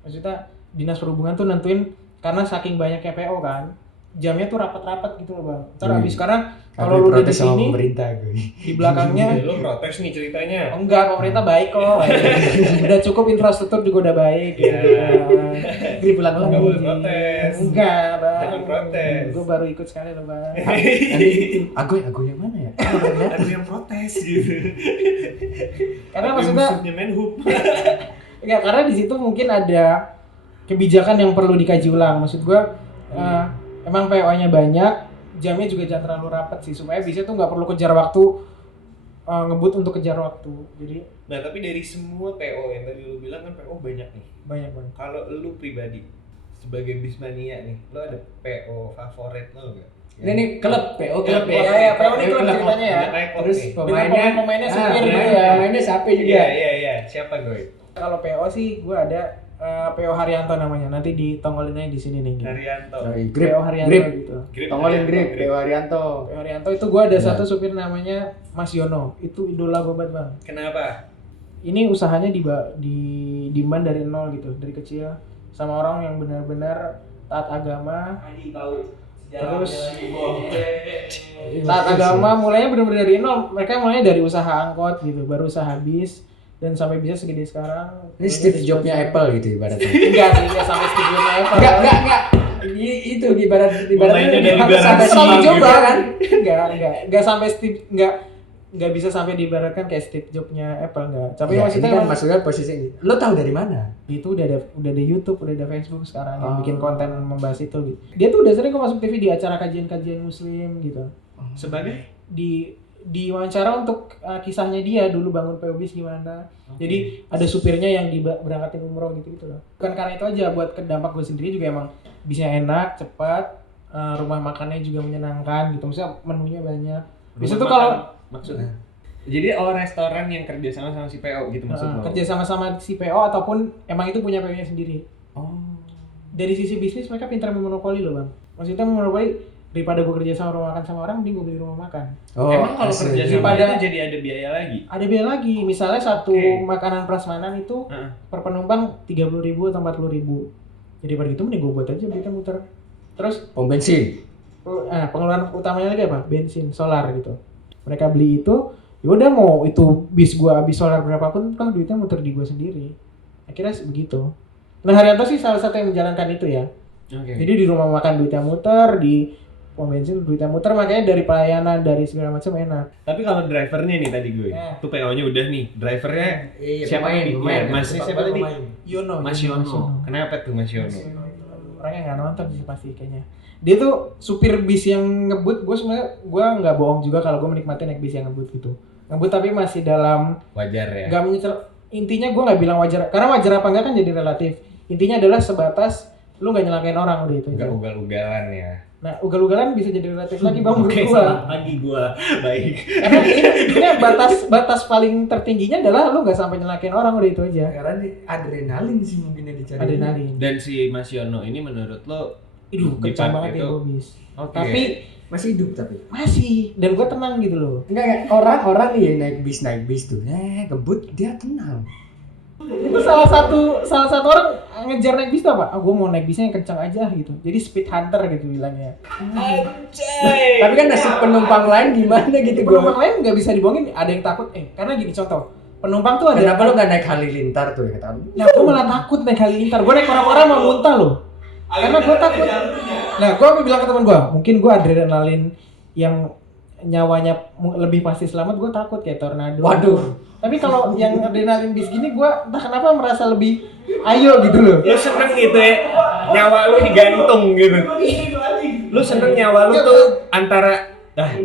Maksudnya Dinas Perhubungan tuh nentuin karena saking banyaknya PO kan. Jamnya tuh rapat-rapat gitu loh bang. Ntar abis sekarang kalau lu udah di sini pemerintah gue. di belakangnya Lo protes nih ceritanya. enggak, pemerintah baik kok. Udah cukup, infrastruktur juga udah baik gitu. Jadi pulang lagi. Nggak boleh protes. Enggak, bang. Jangan protes. Gue baru ikut sekali loh, bang. Agoy yang mana ya? Ada yang protes gitu. Karena maksudnya musuhnya Menhub. enggak, karena di situ mungkin ada kebijakan yang perlu dikaji ulang. Maksud gue emang PO-nya banyak, jamnya juga jangan terlalu rapat sih, supaya bisa tuh nggak perlu kejar waktu, ngebut untuk kejar waktu. Jadi Nah, tapi dari semua PO yang tadi lu bilang kan PO banyak nih. banyak banget. Kalau lu pribadi sebagai bismania nih, lu ada PO favorit lo nggak? Ini nih klub PO Klub, klub ya, PO ini klub ceritanya ya. Terus Dengan pemainnya supir gitu pemain- ya. pemainnya siapa juga? Iya. Siapa gue? Kalau PO sih gue ada PO Haryanto namanya. Nanti ditongolin aja di sini nih. Gitu. Haryanto. Grip, PO Haryanto grip. gitu. Tongolin grip, PO Haryanto. PO Haryanto itu gue ada Ya. satu supir namanya Mas Yono. Itu idola gue banget bang. Kenapa? Ini usahanya diman dari nol gitu, dari kecil sama orang yang benar-benar taat agama. Adi tahu Terus sejarahnya. taat agama mulainya benar-benar dari nol. Mereka mulainya dari usaha angkot gitu, baru usaha bis dan sampai bisa segede sekarang. Ini Steve Jobs-nya Apple gitu ibaratnya. Enggak sih, enggak sampai Steve Jobs-nya Apple. Enggak. Itu Mulainya dari harus sampai garasi Steve gitu. Jobs kan. Enggak sampai Steve enggak bisa sampai diibaratkan kayak Steve Jobs-nya Apple enggak. Tapi Ya, maksudnya ini kan emang maksudnya posisi ini. Lo tahu dari mana? itu udah ada YouTube, udah ada Facebook sekarang yang Oh. bikin konten membahas itu gitu. Dia tuh udah sering kok masuk TV di acara kajian-kajian muslim gitu. Sebagai? Di wawancara untuk kisahnya dia dulu bangun PO Bis gimana. Jadi ada supirnya yang berangkatin umroh gitu loh. Bukan karena itu aja, buat dampak gue sendiri juga emang bisnya enak, cepat, rumah makannya juga menyenangkan gitu. Maksudnya menunya banyak. Bisa tuh kalau maksudnya. Jadi restoran yang kerja sama si PO gitu maksud lo? kerja sama si PO ataupun emang itu punya PO-nya sendiri. Oh. Dari sisi bisnis mereka pintar memonopoli loh bang. Maksudnya memonopoli daripada gue kerja sama rumah makan sama orang, mending gue beli rumah makan. Oh, Emang kalau asli. kerja sama Daripada- itu jadi ada biaya lagi? Ada biaya lagi, misalnya satu Oke. makanan prasmanan itu Heeh. per penumpang 30.000 atau 40.000. Jadi pada itu mending gue buat aja duitnya muter. Terus Pom bensin. pengeluaran utamanya lagi apa? Bensin, solar gitu. Mereka beli itu, ya udah mau itu bis gue habis solar berapapun, kan duitnya muter di gue sendiri. Akhirnya begitu. Nah Haryanto sih salah satu yang menjalankan itu ya. Oke. Jadi di rumah makan duitnya muter, di pom bensin duitnya muter, makanya dari pelayanan dari segala macam enak. Tapi kalau drivernya nih tadi gue, tuh PO-nya udah nih. Drivernya siapa nih? Iya, Mas siapa tadi? Yono. Mas Yono. Kenapa tuh Mas Yono? Orangnya nggak nonton sih pasti kayaknya. Dia tuh supir bis yang ngebut. Gue sebenarnya nggak bohong juga kalau gue menikmati naik bis yang ngebut gitu. Ngebut tapi masih dalam Wajar ya. nggak menyesal. Intinya gue nggak bilang wajar, karena wajar apa enggak kan jadi relatif. Intinya adalah sebatas lu nggak nyelakain orang udah itu. Enggak aja. ugal-ugalan ya. Nah ugal-ugalan bisa jadi relatif lagi bang menurut Oke, gue. selamat pagi gua. Baik. Karena ini batas paling tertingginya adalah lu nggak sampai nyelakain orang udah itu aja. Karena adrenalin sih mungkin yang dicari. Adrenalin. Dan si Mas Yono ini menurut lo Aduh, di kencang part banget ya itu- gue bis. Oke. Tapi Masih hidup tapi. masih, dan gue tenang gitu loh. Enggak orang-orang nih naik bis tuh. Kebut dia tenang. Itu salah satu orang ngejar naik bis tuh apa? Gue mau naik bisnya yang kencang aja gitu. Jadi speed hunter gitu bilangnya. Anjay. Tapi kan nasib penumpang lain gimana gitu Penumpang gua. lain nggak bisa dibohongin, ada yang takut. Karena gini contoh, penumpang tuh ada. Kenapa lu gak naik halilintar tuh ya kata lu? Nah, gue malah takut naik halilintar. Gue naik orang-orang mau muntah loh. Karena gue takut. Nah, gue bilang ke teman gue, mungkin gue adrenalin yang nyawanya lebih pasti selamat, gue takut kayak tornado. Waduh. Tapi kalau yang adrenalin bis gini, gue entah kenapa merasa lebih ayo gitu loh. Lu seneng gitu ya, nyawa lu digantung gitu. Lu seneng nyawa lu tuh antara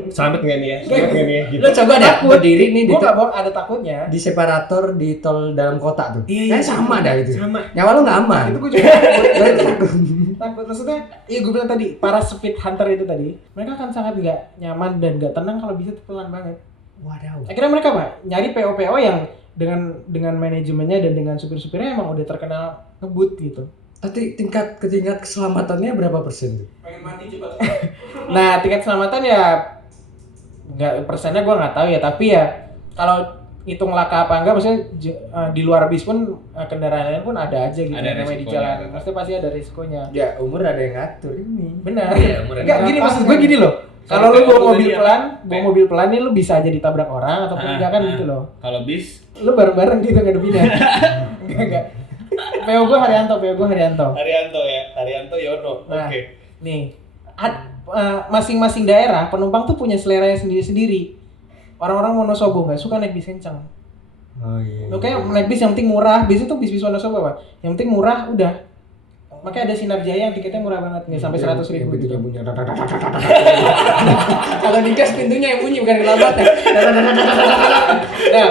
selamat nggak nih ya, selamat nggak nih ya gitu. Lu coba deh berdiri nih di, Gue gak bohong, ada takutnya. di separator di tol dalam kota tuh. Iya, Kayaknya sama dah itu. Sama. Nyawa lu gak aman. Itu gue juga takut. Lu takut. Takut maksudnya, iya gue bilang tadi, para speed hunter itu tadi, mereka akan sangat nggak nyaman dan nggak tenang kalau bisa tuh pelan banget. Waduh. Akhirnya mereka apa? Nyari PO-PO yang dengan manajemennya dan dengan supir-supirnya emang udah terkenal ngebut gitu. Tapi tingkat keselamatannya berapa persen tuh? Pengen mati cepat. Nah, tingkat keselamatan ya nggak persennya gue nggak tahu ya, tapi ya kalau hitung laka apa enggak, maksudnya di luar bis pun kendaraan lain pun ada aja gitu, Ada namanya di risikonya. jalan. Maksudnya pasti ada risikonya. Ya umur ada yang ngatur ini. Benar. Iya, umur ada Enggak yang gini ngatur. maksud gue gini loh. Kalau lu Sampai bawa waktu mobil tadi pelan, apa? bawa mobil pelan nih lu bisa aja ditabrak orang ataupun enggak kan gitu loh. Kalau bis, Lu bareng-bareng gitu ngadepinnya. Enggak. PO gue Haryanto. Haryanto ya, Haryanto Yono. Nah, Oke. nih masing-masing daerah penumpang tuh punya seleranya sendiri-sendiri. Orang-orang Wonosobo nggak suka naik bis kencang. Oh iya. Lo kayak naik bis yang penting murah. Bis itu bis Wonosobo apa? Yang penting murah udah. Makanya ada Sinar Jaya yang tiketnya murah banget, nggak sampai 100.000 Pintunya gitu. bunyi. Kalau digas pintunya yang bunyi bukan kelabat ya. Nah,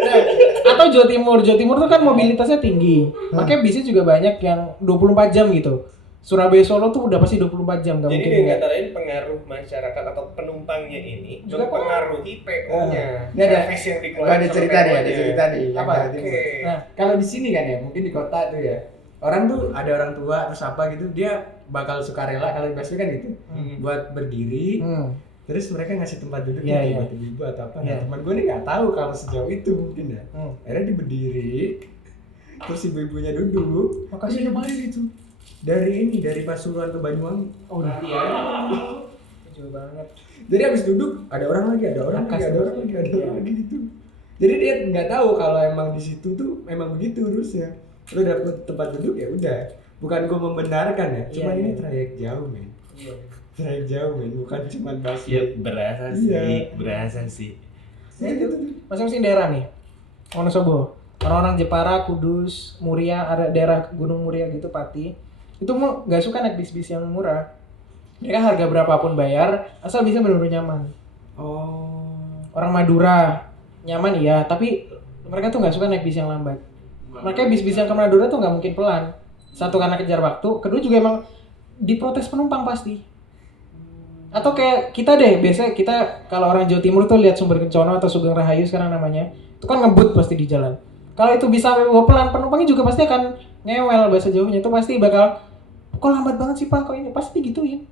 nah, atau Jawa Timur tuh kan mobilitasnya tinggi. Makanya bisnya juga banyak yang 24 jam gitu. Surabaya Solo tuh udah pasti 24 jam gak Jadi mungkin dengan enggak. kata lain pengaruh masyarakat atau penumpangnya ini Juga mempengaruhi PO-nya. Ini ada- Servis yang Gua dikeluarkan ada sama cerita nih, ada PO-nya. cerita nih yang Apa? Jawa Timur. Oke. Nah, Kalau di sini kan ya, mungkin di kota tuh ya. Orang tuh ada orang tua terus apa gitu, dia bakal sukarela kalau di busway kan gitu. Buat berdiri, terus mereka ngasih tempat duduk Iya, gitu iya. buat ibu atau apa. Iya. Nah, teman gue nih nggak tahu kalau sejauh itu mungkin ya. Akhirnya dia berdiri, terus ibu-ibunya duduk. Makasih. Dia kemarin itu dari Pasuruan ke Banyuwangi. Oh, iya. Jauh banget. Jadi abis duduk ada orang lagi, ada orang lagi, ada orang lagi, ada orang lagi gitu. Jadi dia nggak tahu kalau emang di situ tuh memang begitu urusnya. Lu dapet tempat duduk ya udah. Bukan gue membenarkan ya, cuman Iya, ini iya. trayek jauh men. Iya. Trayek jauh men, bukan cuma Ya busway. berasa Iya. sih, berasa sih. Ya, itu tuh. Masing-masing daerah nih. Wonosobo. Orang-orang Jepara, Kudus, Muria, ada daerah Gunung Muria gitu, Pati. Itu mau nggak suka naik bis-bis yang murah. Mereka harga berapapun bayar, asal bisa benar-benar nyaman. Oh. Orang Madura nyaman iya, tapi mereka tuh nggak suka naik bis yang lambat. Makanya bis-bis yang ke Madura tuh nggak mungkin pelan. Satu karena kejar waktu, kedua juga emang diprotes penumpang pasti. Atau kayak kita deh, biasanya kita kalau orang Jawa Timur tuh lihat Sumber Kencono atau Sugeng Rahayu sekarang namanya, itu kan ngebut pasti di jalan. Kalau itu bisa bawa pelan, penumpangnya juga pasti akan ngewel bahasa Jawanya, itu pasti bakal kok lambat banget sih Pak, kok ini pasti gituin.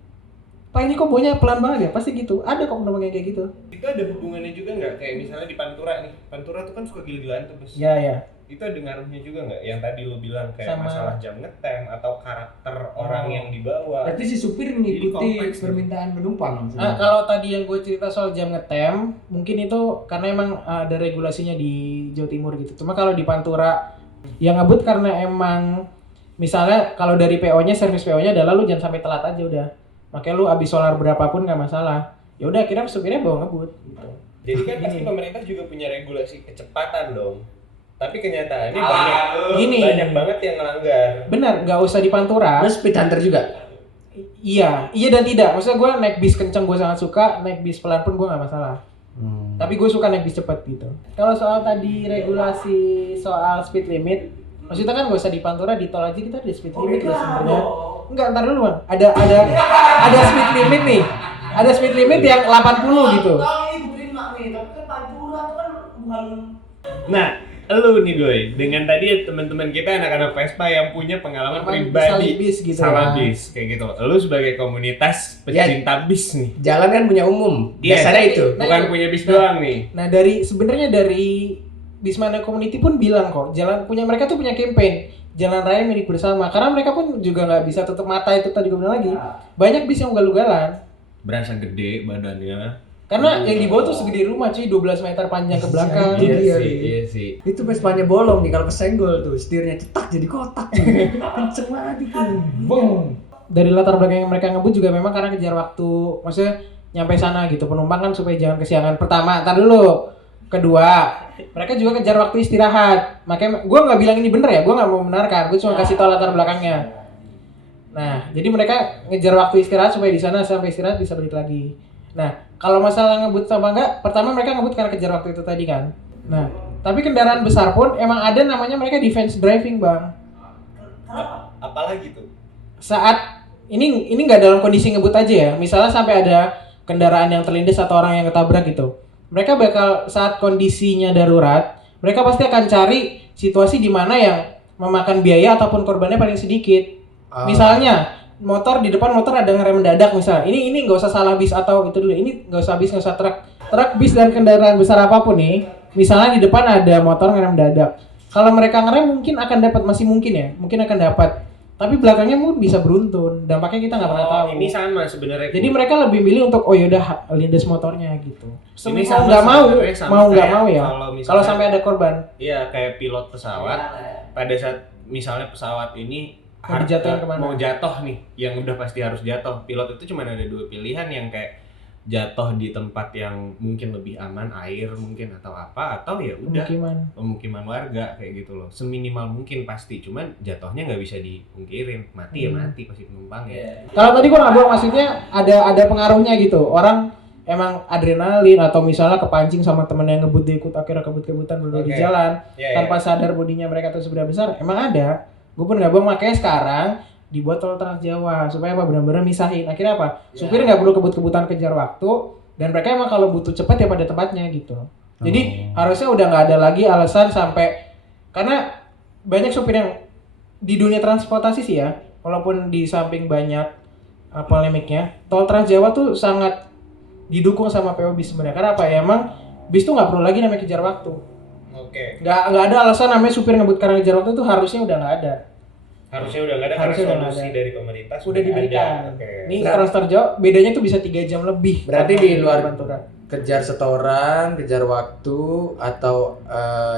Pak ini kok bawanya pelan banget ya, pasti gitu. Ada kok penumpang yang kayak gitu. Itu ada hubungannya juga nggak? Kayak misalnya di Pantura nih. Pantura tuh kan suka gila-gilaan tuh bus. Ya ya. Itu ada ngaruhnya juga nggak? Yang tadi lu bilang kayak Sama- masalah jam ngetem atau karakter orang yang dibawa. Berarti si supir Jadi mengikuti kompleks. permintaan penumpang. Nah, kalau tadi yang gue cerita soal jam ngetem, mungkin itu karena emang ada regulasinya di Jawa Timur gitu. Cuma kalau di Pantura yang ngebut karena emang misalnya kalau dari PO-nya, servis PO-nya adalah lu jangan sampai telat aja udah. Makanya lu abis solar berapapun nggak masalah. Ya udah akhirnya supirnya bawa ngebut gitu. Jadi kan pasti pemerintah juga punya regulasi kecepatan dong. Tapi kenyataannya banyak banget yang ngelanggar. Benar, nggak usah di Pantura. Terus speed hunter juga. Iya dan tidak. Maksudnya gue naik bis kenceng gue sangat suka, naik bis pelan pun gue nggak masalah. Tapi gue suka naik bis cepet gitu. Kalau soal tadi regulasi soal speed limit, maksudnya kan gak usah di Pantura, di tol aja kita ada speed limit loh sebenarnya. Enggak, ntar dulu Bang. Ada speed limit nih. Ada speed limit yang 80 gitu. Nah, lu nih Goy, dengan tadi teman-teman kita anak-anak Vespa yang punya pengalaman pribadi salah bis gitu salah ya. bis kayak gitu. Lu sebagai komunitas pecinta bis nih. Jalan kan punya umum. Iya, Biasanya itu. Bukan punya bis doang nih. Nah, sebenarnya dari Bismana Community pun bilang kok, punya mereka tuh punya campaign jalan raya milik bersama. Karena mereka pun juga nggak bisa tutup mata, itu tadi gue bilang lagi. Banyak bis yang ugal-ugalan. Berasa gede badannya. Karena yang dibawa tuh segede rumah cuy, 12 meter panjang ke belakang. Iya sih. Itu Vespanya bolong nih, kalau kesenggol tuh setirnya cetak jadi kotak. Kenceng banget itu. Bong. Dari latar belakang yang mereka ngebut juga memang karena kejar waktu, maksudnya nyampe sana gitu, penumpang kan supaya jangan kesiangan. Pertama, tar dulu. Kedua, mereka juga kejar waktu istirahat. Makanya gue nggak bilang ini bener ya, gue nggak mau membenarkan, gue cuma kasih tau latar belakangnya. Nah, jadi mereka ngejar waktu istirahat supaya di sana sampai istirahat bisa balik lagi. Nah, kalau masalah ngebut sama enggak, pertama mereka ngebut karena kejar waktu itu tadi kan. Nah, tapi kendaraan besar pun emang ada namanya mereka defense driving, Bang. Apalagi tuh? Saat ini nggak dalam kondisi ngebut aja ya. Misalnya sampai ada kendaraan yang terlindas atau orang yang ketabrak gitu. Mereka bakal saat kondisinya darurat, mereka pasti akan cari situasi di mana yang memakan biaya ataupun korbannya paling sedikit. Misalnya motor di depan motor ada ngerem mendadak misalnya. Ini nggak usah salah bis atau itu dulu. Ini nggak usah bis, nggak usah truk, bis dan kendaraan besar apapun nih. Misalnya di depan ada motor ngerem mendadak. Kalau mereka ngerem mungkin akan dapat, masih mungkin ya, mungkin akan dapat. Tapi belakangnya mungkin bisa beruntun. Dampaknya kita nggak pernah tahu. Ini sama sebenarnya. Jadi mereka lebih milih untuk yaudah lindas motornya gitu. Ini Mau sama nggak mau, sebenarnya sama mau nggak kayak mau ya. kalau misalnya- Kalau sampai ada korban, Iya, kayak pilot pesawat. Pada saat misalnya pesawat ini Mau dijatuhin kemana? mau jatuh nih, yang udah pasti harus jatuh. Pilot itu cuma ada dua pilihan, yang kayak jatuh di tempat yang mungkin lebih aman, air mungkin atau apa, atau ya udah pemukiman warga kayak gitu loh. Seminimal mungkin pasti, cuman jatuhnya nggak bisa dipungkirin. Mati ya mati pasti penumpang ya. Kalau tadi gua nggak bohong, maksudnya ada pengaruhnya gitu. Orang emang adrenalin atau misalnya kepancing sama temen yang ngebut diikut, akhirnya kebut-kebutan di Oke. jalan Ya, tanpa sadar bodinya mereka tuh seberapa besar. Emang ada. Gue pun nggak bohong, makanya sekarang dibuat tol Trans Jawa supaya apa benar-benar misahin. Akhirnya apa? Supir nggak perlu kebut-kebutan kejar waktu dan mereka emang kalau butuh cepat ya pada tempatnya gitu. Jadi harusnya udah nggak ada lagi alasan sampai karena banyak supir yang di dunia transportasi sih ya, walaupun di samping banyak polemiknya, tol Trans Jawa tuh sangat didukung sama PO bis sebenarnya. Karena apa ya? Emang bis tuh nggak perlu lagi namanya kejar waktu. Oke. Nggak ada alasan namanya supir ngebut karena kejar waktu tuh harusnya udah nggak ada. Harusnya udah nggak ada Harusnya karena udah nggak solusi ada. dari pemerintah Udah diberikan. ada. Oke. Ini Trans Jawa bedanya tuh bisa 3 jam lebih. Berarti di luar Pantura. kejar setoran, kejar waktu atau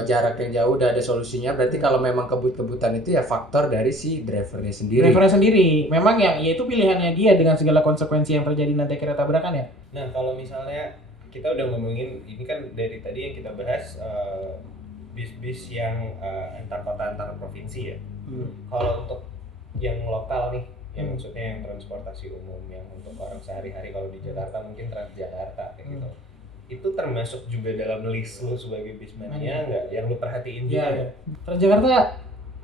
jarak yang jauh udah ada solusinya. Berarti kalau memang kebut-kebutan itu ya faktor dari si drivernya sendiri. Drivernya sendiri. Memang yang ya itu pilihannya dia dengan segala konsekuensi yang terjadi nanti akhirnya tabrakan ya. Nah, kalau misalnya kita udah ngomongin ini kan dari tadi yang kita bahas bis-bis yang antar kota antar provinsi ya. Kalau untuk yang lokal nih, yang maksudnya yang transportasi umum yang untuk orang sehari-hari kalau di Jakarta mungkin Transjakarta kayak gitu. Itu termasuk juga dalam list lu sebagai bismania nggak? Yang lu perhatiin juga? Iya. Transjakarta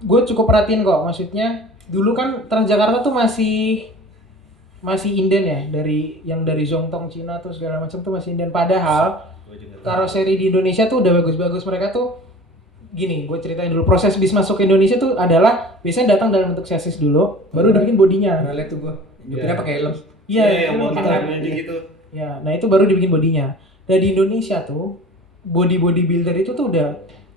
gue cukup perhatiin kok. Maksudnya dulu kan Transjakarta tuh masih inden ya, dari Zhongtong Cina tuh segala macam tuh masih inden. Padahal karoseri di Indonesia tuh udah bagus-bagus. Mereka tuh gini, gue ceritain dulu proses bis masuk ke Indonesia tuh adalah biasanya datang dalam bentuk chassis dulu, baru dibikin bodinya. Nah, lihat tuh gua. Dukirnya pakai helm. Iya, yang itu motor pakai- aja gitu. Ya, nah itu baru dibikin bodinya. Dan di Indonesia tuh body builder itu tuh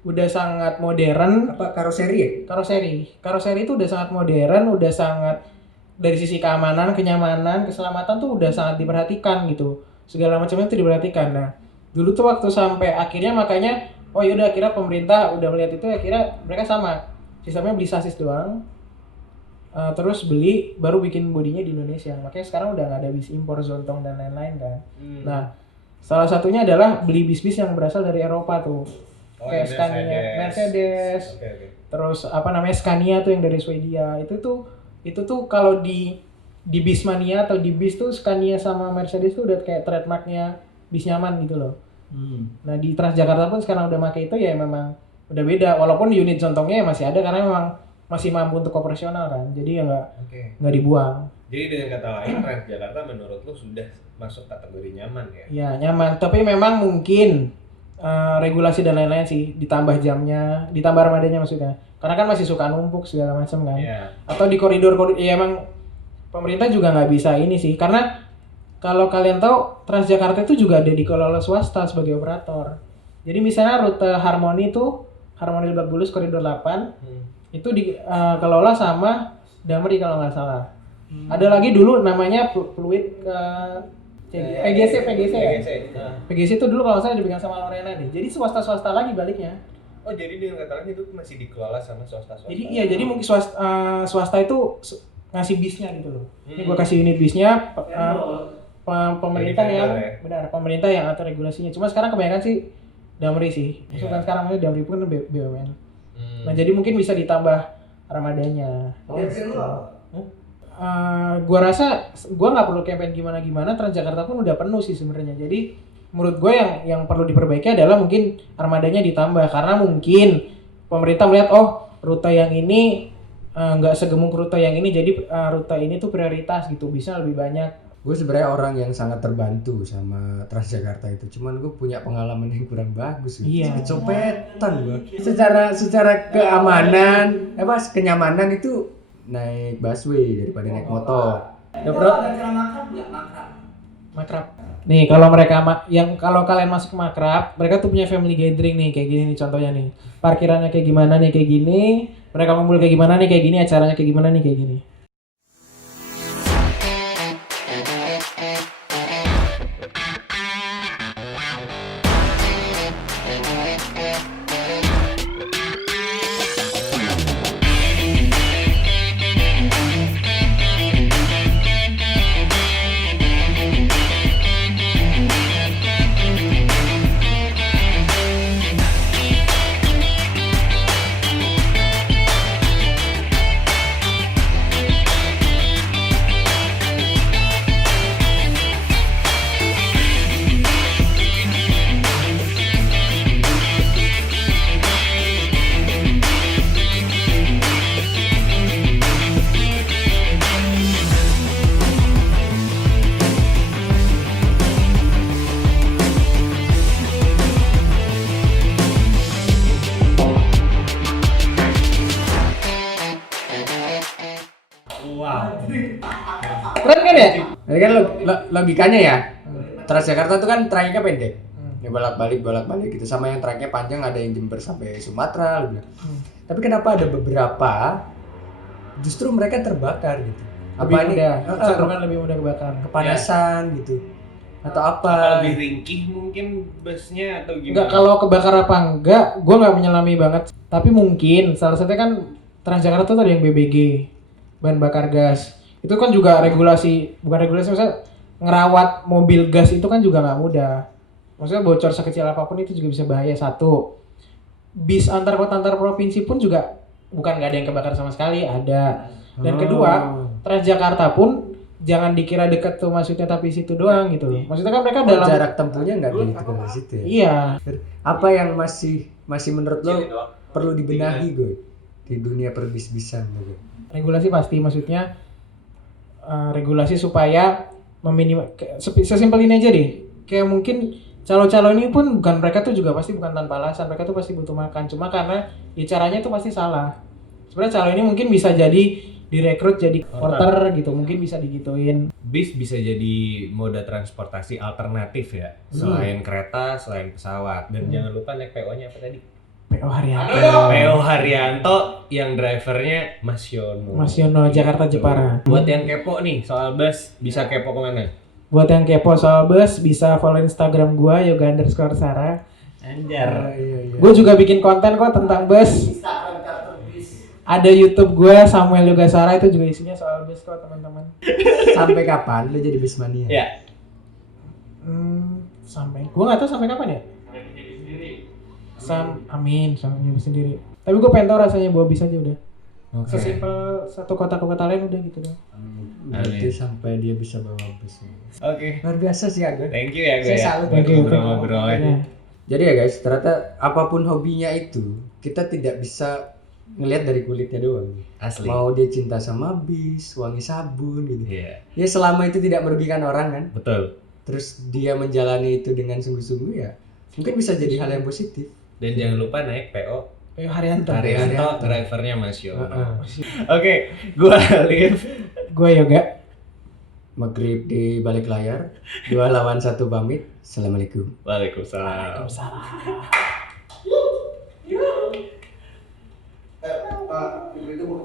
udah sangat modern. Apa karoseri ya? Karoseri itu udah sangat modern, udah sangat dari sisi keamanan, kenyamanan, keselamatan tuh udah sangat diperhatikan gitu. Segala macamnya tuh diperhatikan. Nah, dulu tuh waktu sampai akhirnya makanya oh yaudah akhirnya pemerintah udah melihat itu akhirnya mereka sama sistemnya beli sasis doang. Terus beli baru bikin bodinya di Indonesia. Makanya sekarang udah nggak ada bis impor Zhongtong dan lain-lain kan. Nah, salah satunya adalah beli bis-bis yang berasal dari Eropa tuh. Kayak Scania, Mercedes. Oke. Terus apa namanya Scania tuh yang dari Swedia. Itu tuh kalau di Bismania atau di bis tuh Scania sama Mercedes tuh udah kayak trademarknya bis nyaman gitu loh. Nah di Transjakarta pun sekarang udah pakai itu ya memang udah beda. Walaupun unit Zhongtongnya ya masih ada karena memang masih mampu untuk operasional kan. Jadi ya nggak dibuang. Jadi dengan kata lain Transjakarta menurut lu sudah masuk kategori nyaman ya? Ya nyaman. Tapi memang mungkin regulasi dan lain-lain sih ditambah jamnya, ditambah armadanya maksudnya. Karena kan masih suka numpuk segala macam kan. Iya. Atau di koridor ya emang pemerintah juga nggak bisa ini sih karena kalau kalian tahu Transjakarta itu juga ada dikelola swasta sebagai operator. Jadi misalnya rute Harmoni Lebak Bulus koridor 8 itu dikelola sama Damri kalau nggak salah. Ada lagi dulu namanya Fluid PGC ya. PGC itu dulu kalau nggak salah dipegang sama Lorena deh. Jadi swasta lagi baliknya. Oh jadi dengan kata lain itu masih dikelola sama swasta. Jadi iya jadi mungkin swasta itu ngasih bisnya gitu loh. Ini gua kasih unit bisnya pemerintah yang benar pemerintah yang atur regulasinya. Cuma sekarang kebanyakan sih Damri sih. Maksudnya sekarang maksudnya Damri pun BUMN. Nah jadi mungkin bisa ditambah armadanya. Gua rasa gua nggak perlu campaign gimana Transjakarta pun udah penuh sih sebenarnya. Jadi menurut gue yang perlu diperbaiki adalah mungkin armadanya ditambah karena mungkin pemerintah melihat rute yang ini nggak segemuk rute yang ini jadi rute ini tuh prioritas gitu bisa lebih banyak. Gue sebenarnya orang yang sangat terbantu sama Transjakarta itu. Cuman gue punya pengalaman yang kurang bagus gitu. Iya. Kecopetan gue. Secara keamanan, kenyamanan itu naik busway daripada naik motor. Ya, bro. Makrab. Nih kalau kalau kalian masuk ke Makrab, mereka tuh punya family gathering nih kayak gini nih contohnya nih. Parkirannya kayak gimana nih kayak gini, mereka ngumpul kayak gimana nih kayak gini, acaranya kayak gimana nih kayak gini. Wow. Keren kan ya? Ini kan logikanya ya. Transjakarta tuh kan trayeknya pendek. Ya bolak-balik gitu. Sama yang trayeknya panjang, ada yang Jember sampai Sumatera lu bilang. Tapi kenapa ada beberapa justru mereka terbakar gitu? Lebih mudah, cenderungan lebih mudah kebakar. Kepanasan gitu. Atau Apa apa? lebih ringkih mungkin busnya atau gimana? Enggak, kalau kebakar apa enggak, gue nggak menyelami banget. Tapi mungkin salah satunya kan Transjakarta tuh ada yang BBG, bahan bakar gas. Itu kan juga bukan regulasi, maksudnya ngerawat mobil gas itu kan juga nggak mudah. Maksudnya bocor sekecil apapun itu juga bisa bahaya. Satu, bis antar kota antar provinsi pun juga bukan nggak ada yang kebakar sama sekali, ada. Dan kedua, Transjakarta pun jangan dikira dekat tuh maksudnya, tapi situ doang gitu loh. Maksudnya kan mereka dalam jarak tempuhnya nggak gitu dari situ ya. Iya. Apa yang masih menurut lo perlu dibenahi gue di dunia perbis-bisan gitu? Regulasi pasti, maksudnya regulasi supaya sesimpel ini aja deh. Kayak mungkin calo-calo ini pun bukan, mereka tuh juga pasti bukan tanpa alasan, mereka tuh pasti butuh makan, cuma karena ya caranya tuh pasti salah. Sebenarnya calo ini mungkin bisa jadi direkrut jadi porter gitu, mungkin bisa digituin. Bis bisa jadi moda transportasi alternatif ya, selain kereta, selain pesawat. Dan jangan lupa naik PO-nya apa tadi? PO Haryanto. PO Haryanto yang drivernya Mas Yono. Mas Yono, Jakarta Jepara. Buat yang kepo nih soal bus, bisa kepo kemana? Buat yang kepo soal bus bisa follow Instagram gua yoga_sara. Anjar. Iya. Gue juga bikin konten kok tentang bus. Ada YouTube gue Samuel Yoga Sara, itu juga isinya soal bus kok teman-teman. Sampai kapan lo jadi bis mania? Ya. Sampai gue nggak tahu sampai kapan ya. Amin sampai punya bis sendiri. Tapi gue pengen tahu rasanya bawa bis aja udah. Oke. Sesimpel satu kota ke kota lain udah gitu dong. Berarti sampai dia bisa bawa bus. Oke. Luar biasa sih Aga. Thank you ya gue. Saya Ya. salut. Thank you. Ngobrol-ngobrol. Jadi ya guys, ternyata apapun hobinya itu kita tidak bisa ngelihat dari kulitnya doang. Asli. Mau dia cinta sama bis, wangi sabun gitu. Iya. Ya selama itu tidak merugikan orang kan. Betul. Terus dia menjalani itu dengan sungguh-sungguh ya mungkin bisa jadi hal yang positif. Dan jangan lupa naik PO PO Haryanto. Haryanto, drivernya Mas Yono. Heeh. Oke, gua Alif. Gue Yoga. Maghrib di balik layar, 2 lawan 1 pamit. Assalamualaikum. Waalaikumsalam. Salah. Pak, itu mau